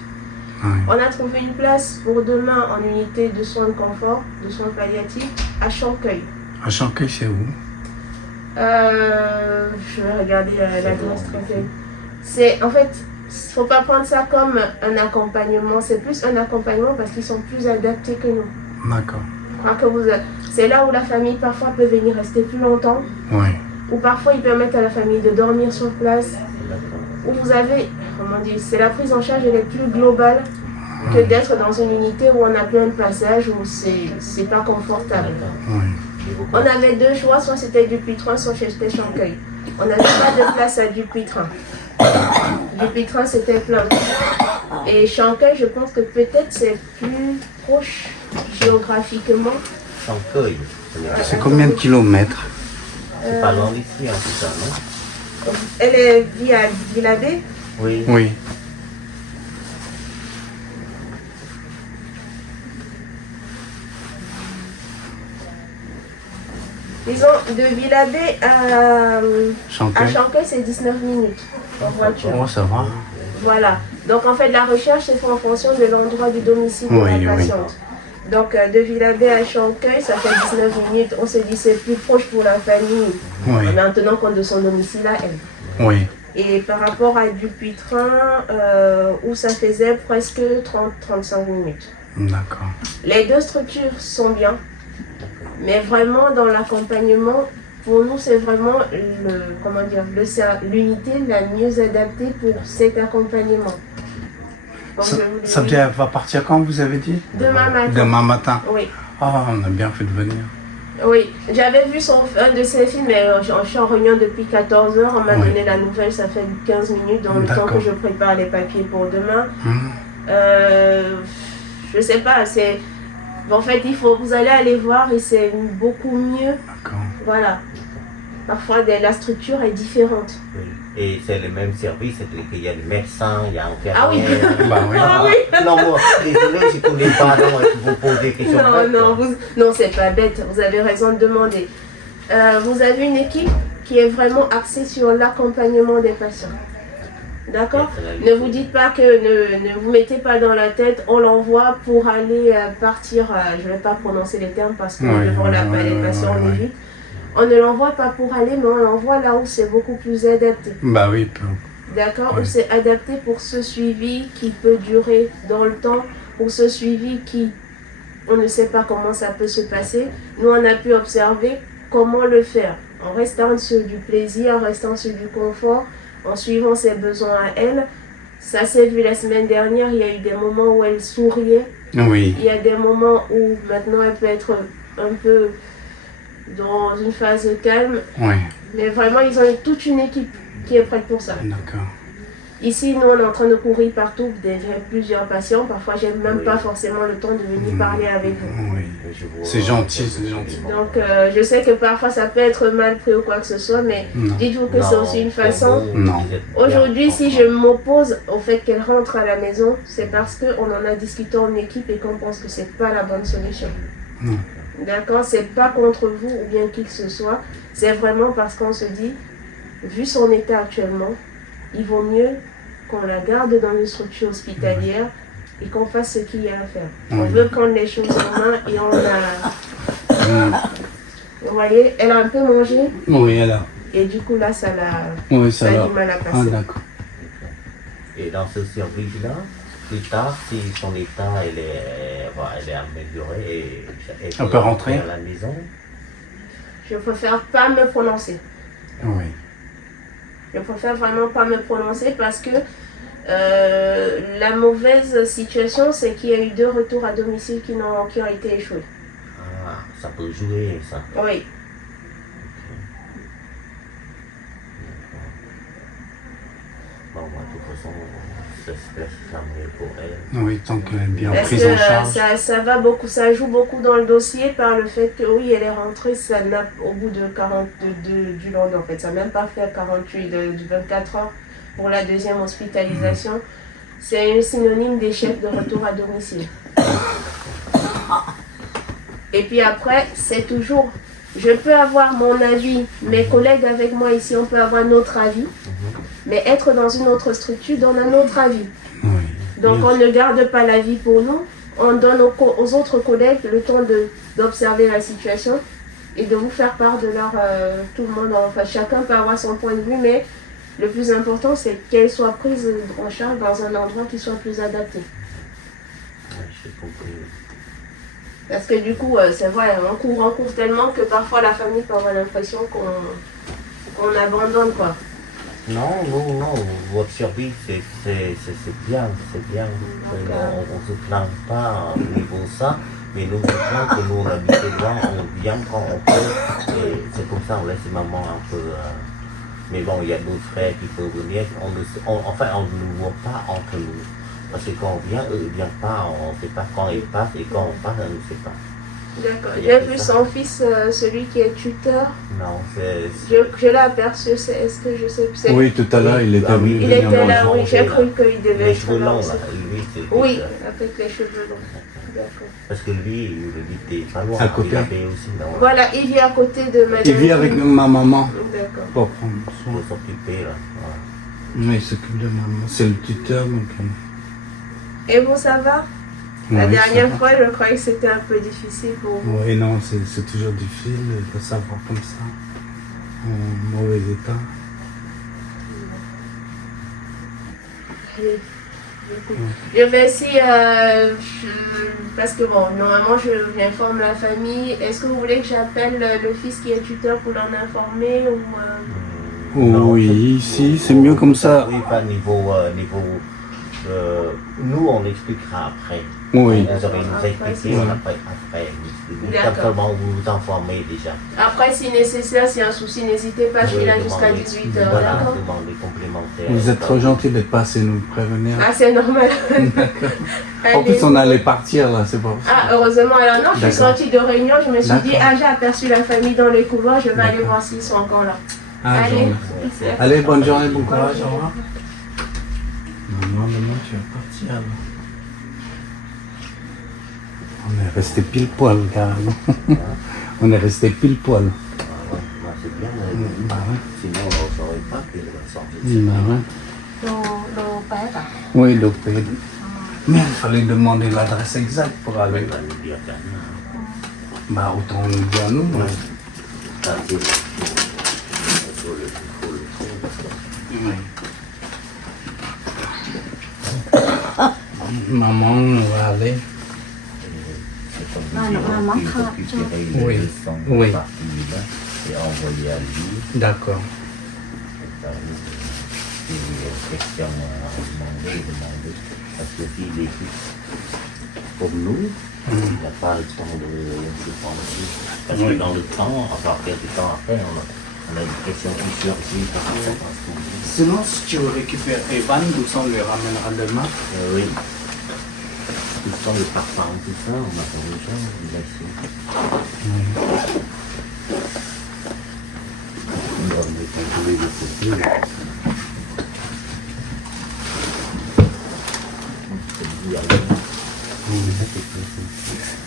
Ouais. On a trouvé une place pour demain en unité de soins de confort, de soins palliatifs, à Chancueil. À Chancueil, c'est où? Je vais regarder l'adresse très bien. C'est, en fait, faut pas prendre ça comme un accompagnement, c'est plus un accompagnement parce qu'ils sont plus adaptés que nous. D'accord. C'est là où la famille parfois peut venir rester plus longtemps. Oui. Ou parfois ils permettent à la famille de dormir sur place. Où vous avez, comment dire, c'est la prise en charge elle est plus globale. que d'être dans une unité où on a plein de passages où c'est pas confortable. Oui. On avait deux choix, soit c'était Dupuytren, soit c'était Chancueil. On n'avait pas de place à Dupuytren. Dupuytren c'était plein. Et Chancueil, je pense que peut-être c'est plus proche géographiquement. Chancueil. C'est combien de kilomètres? C'est pas loin d'ici, en tout cas, non? Elle est via Villabé. Oui. Oui. Disons, de Villabé à Chancueil. Chancueil, c'est 19 minutes en voiture. Oh, ça va. Voilà. Donc, en fait, la recherche se fait en fonction de l'endroit du domicile de Oui, la oui. patiente. Donc, de Villabé à Chancueil, ça fait 19 minutes. On se dit c'est plus proche pour la famille, Oui. mais en tenant compte de son domicile à elle. Oui. Et par rapport à Dupuytren, où ça faisait presque 30-35 minutes. D'accord. Les deux structures sont bien, mais vraiment dans l'accompagnement, pour nous, c'est vraiment l'unité la mieux adaptée pour cet accompagnement. Comme je vous l'ai Ça dit, va partir quand, vous avez dit? demain matin. Demain matin. Oui, Ah, on a bien fait de venir. oui. J'avais vu un de ses films, mais je suis en réunion depuis 14 heures. On m'a Oui. donné la nouvelle, ça fait 15 minutes dans le temps D'accord. que je prépare les papiers pour demain. Hum, Je sais pas, c'est... En fait, vous allez aller voir et c'est beaucoup mieux. D'accord. Voilà. Parfois, la structure est différente. Oui. Et c'est le même service, c'est qu'il y a le médecin, il y a un Ah oui. Bah oui. Ah oui. Non, moi, désolé, je ne connais pas, non, je vous pose des questions. Non, bêtes, non, quoi. non, c'est pas bête. Vous avez raison de demander. Vous avez une équipe qui est vraiment axée sur l'accompagnement des patients. D'accord? Ne vous dites pas que, ne vous mettez pas dans la tête, on l'envoie pour aller partir, je ne vais pas prononcer les termes parce que Oui, devant oui, les oui, patients, oui, on oui. évite. On ne l'envoie pas pour aller, mais on l'envoie là où c'est beaucoup plus adapté. Bah oui. D'accord? Oui. Où c'est adapté pour ce suivi qui peut durer dans le temps, pour ce suivi qui, on ne sait pas comment ça peut se passer. Nous, on a pu observer comment le faire, en restant sur du plaisir, en restant sur du confort, en suivant ses besoins à elle. Ça s'est vu la semaine dernière, il y a eu des moments où elle souriait, Oui. il y a des moments où maintenant elle peut être un peu dans une phase calme, Oui. mais vraiment ils ont toute une équipe qui est prête pour ça. D'accord. Ici, nous, on est en train de courir partout, derrière plusieurs patients. Parfois, j'ai même pas forcément le temps de venir parler avec vous. Oui. Je vois- C'est gentil, c'est gentil. Donc, je sais que parfois, ça peut être mal pris ou quoi que ce soit, mais Non. dites-vous que c'est aussi une façon. Non. Aujourd'hui, si je m'oppose au fait qu'elle rentre à la maison, c'est parce qu'on en a discuté en équipe et qu'on pense que c'est pas la bonne solution. Non. D'accord? C'est pas contre vous ou bien qui que ce soit. C'est vraiment parce qu'on se dit, vu son état actuellement, il vaut mieux qu'on la garde dans une structure hospitalière et qu'on fasse ce qu'il y a à faire. On Oui. veut prendre les choses en main et on a... Hum. Vous voyez, elle a un peu mangé Oui, alors. et du coup là, ça l'a... Oui, Ça ça a va. du mal à Ah, passer. d'accord. Et dans ce service-là, plus tard, si son état elle est amélioré et On peut rentrer à la maison, Je préfère pas me prononcer. Oui. Je préfère vraiment pas me prononcer parce que la mauvaise situation, c'est qu'il y a eu 2 retours à domicile qui ont été échoués. ah, ça peut jouer, ça. Oui. Bon, moi, de toute façon, j'espère que ça va pour elle. Oui, tant qu'elle est bien Parce prise que en charge. ça va beaucoup, ça joue beaucoup dans le dossier par le fait que oui, elle est rentrée, ça n'a au bout de 42 du lendemain en fait, ça n'a même pas fait 48 de 24 heures pour la deuxième hospitalisation. C'est un synonyme d'échec de retour à domicile. Et puis après, c'est toujours, je peux avoir mon avis, mes collègues avec moi ici, on peut avoir notre avis, mais être dans une autre structure donne un autre avis. Oui. Donc Bien on ne garde pas l'avis pour nous, on donne aux autres collègues le temps d'observer la situation et de vous faire part de leur... tout le monde, enfin chacun peut avoir son point de vue, mais le plus important c'est qu'elle soit prise en charge dans un endroit qui soit plus adapté. Ouais, j'ai compris. Parce que du coup, c'est vrai, on court tellement que parfois la famille peut avoir l'impression qu'on abandonne quoi. Non, votre survie, c'est bien, c'est bien. On se plaint pas au niveau de ça, mais nous, se plaint que nous, on habite loin, on vient quand on peut, et c'est comme ça, on laisse maman un peu... mais bon, il y a d'autres frères qui peuvent venir, on ne voit pas entre nous. Parce que quand on vient, eux, ils viennent pas, on ne sait pas quand ils passent, et quand on passe, on ne sait pas. D'accord. J'ai vu son fils, celui qui est tuteur. Non, c'est... Je l'ai aperçu, est-ce que je sais plus? Oui, tout à l'heure, il était venu. Il était là, oui, j'ai cru qu'il devait Les être cheveux là longs, aussi. là, lui, c'est... Oui, avec les cheveux longs. D'accord. Parce que lui, il était pas loin, À côté. il avait aussi, non? Voilà, il vit à côté de madame. Il vit avec ma maman D'accord. pour prendre soin. Pour s'occuper, là. Voilà. Mais il s'occupe de maman. C'est le tuteur, donc. Et vous, ça va? La oui, dernière ça va. fois, je croyais que c'était un peu difficile pour vous. Oui, non, c'est toujours difficile de savoir comme ça, en mauvais état. Allez, écoute. Je vais essayer, parce que bon, normalement, j'informe la famille. Est-ce que vous voulez que j'appelle le fils qui est tuteur pour l'en informer ou Oh, oui, si, c'est mieux comme ça. Oui, pas niveau... nous, on expliquera après. Oui. Vous aurez nous expliquer, on après. D'accord. Simplement, vous vous informez déjà. Après, si nécessaire, s'il y a un souci, n'hésitez pas, je suis là jusqu'à 18h, Voilà, d'accord? demandez complémentaires. Vous êtes trop gentil d'être passé nous prévenir. Ah, c'est normal. En plus, Allez. on allait partir là, c'est pas Ah, heureusement, alors non, je suis D'accord. sortie de réunion, je me suis dit, D'accord. ah, j'ai aperçu la famille dans les couloirs, je vais aller D'accord. voir s'ils sont encore là. Ah, Allez. Allez, bonne journée, bon courage, au revoir. Maman, demain tu vas partir là. On est resté pile poil, carrément. On est resté pile poil. C'est bien, Bah ouais. sinon on ne saurait pas qu'il va sortir. Bah ouais. đồ bé cả. Oui, donc, mais il fallait demander l'adresse exacte pour aller. Il va nous dire quand même. Bah autant nous dire nous. Ah, c'est- il faut le Oui. Maman, on va aller. Maman khóc cho. Oui, oui. Et envoyer à lui. D'accord. Si question à demander. Parce que s'il écoute pour nous, il n'a pas le temps de penser. Parce que dans le temps, enfin quelques temps après, on a des questions qui surgissent. Sinon, si tu récupères tes vannes, nous on les ramènera demain. Oui. Tout le temps, les parfums, tout ça, on a pour les gens, il a ici. On doit les contrôler de côté.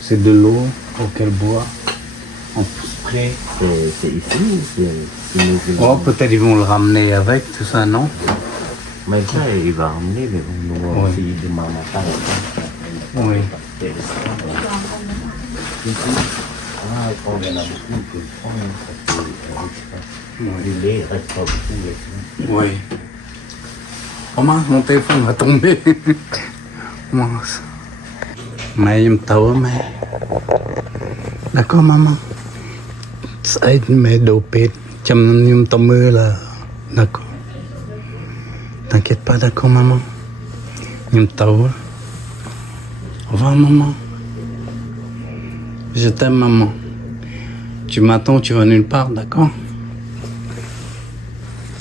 C'est de l'eau auquel boire. En spray. C'est ici ou c'est nous qui Oh, peut-être ils vont le ramener avec, tout ça, non? Mais ça, il va ramener, mais bon, nous, on va Oui. essayer demain matin. Oui. Ah, quand il y en a beaucoup, il faut le prendre, parce que du lait, il reste pas beaucoup. Oui. Oh mince, mon téléphone va tomber. Mince. Mais il me tahu, mais. D'accord, maman. Sai mais dopé. Chăm nhum tao mưa là. D'accord. T'inquiète pas, d'accord, maman. Nhum tahu. Au revoir, maman. Je t'aime, maman. Tu m'attends, tu vas nulle part, d'accord?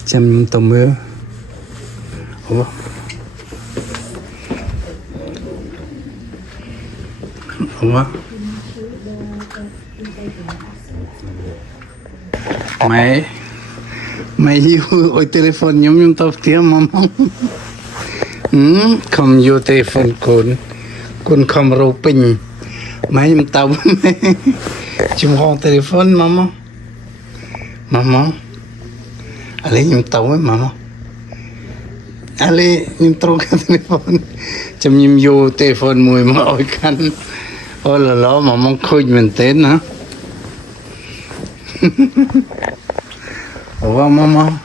Chăm nhum tao mưa. Au revoir. Au revoir. Mày yêu ôi téléphone nhóm chúng tao tiếng maman. Không vô téléphone con không râu pin. Mày em tao chụp hòn téléphone maman. Maman. Allez em tao với maman. Allez em trâu cái téléphone. Chụp em vô téléphone mùi mà ôi khăn. Ôi là đó maman khôi mình tên hả? Au revoir maman.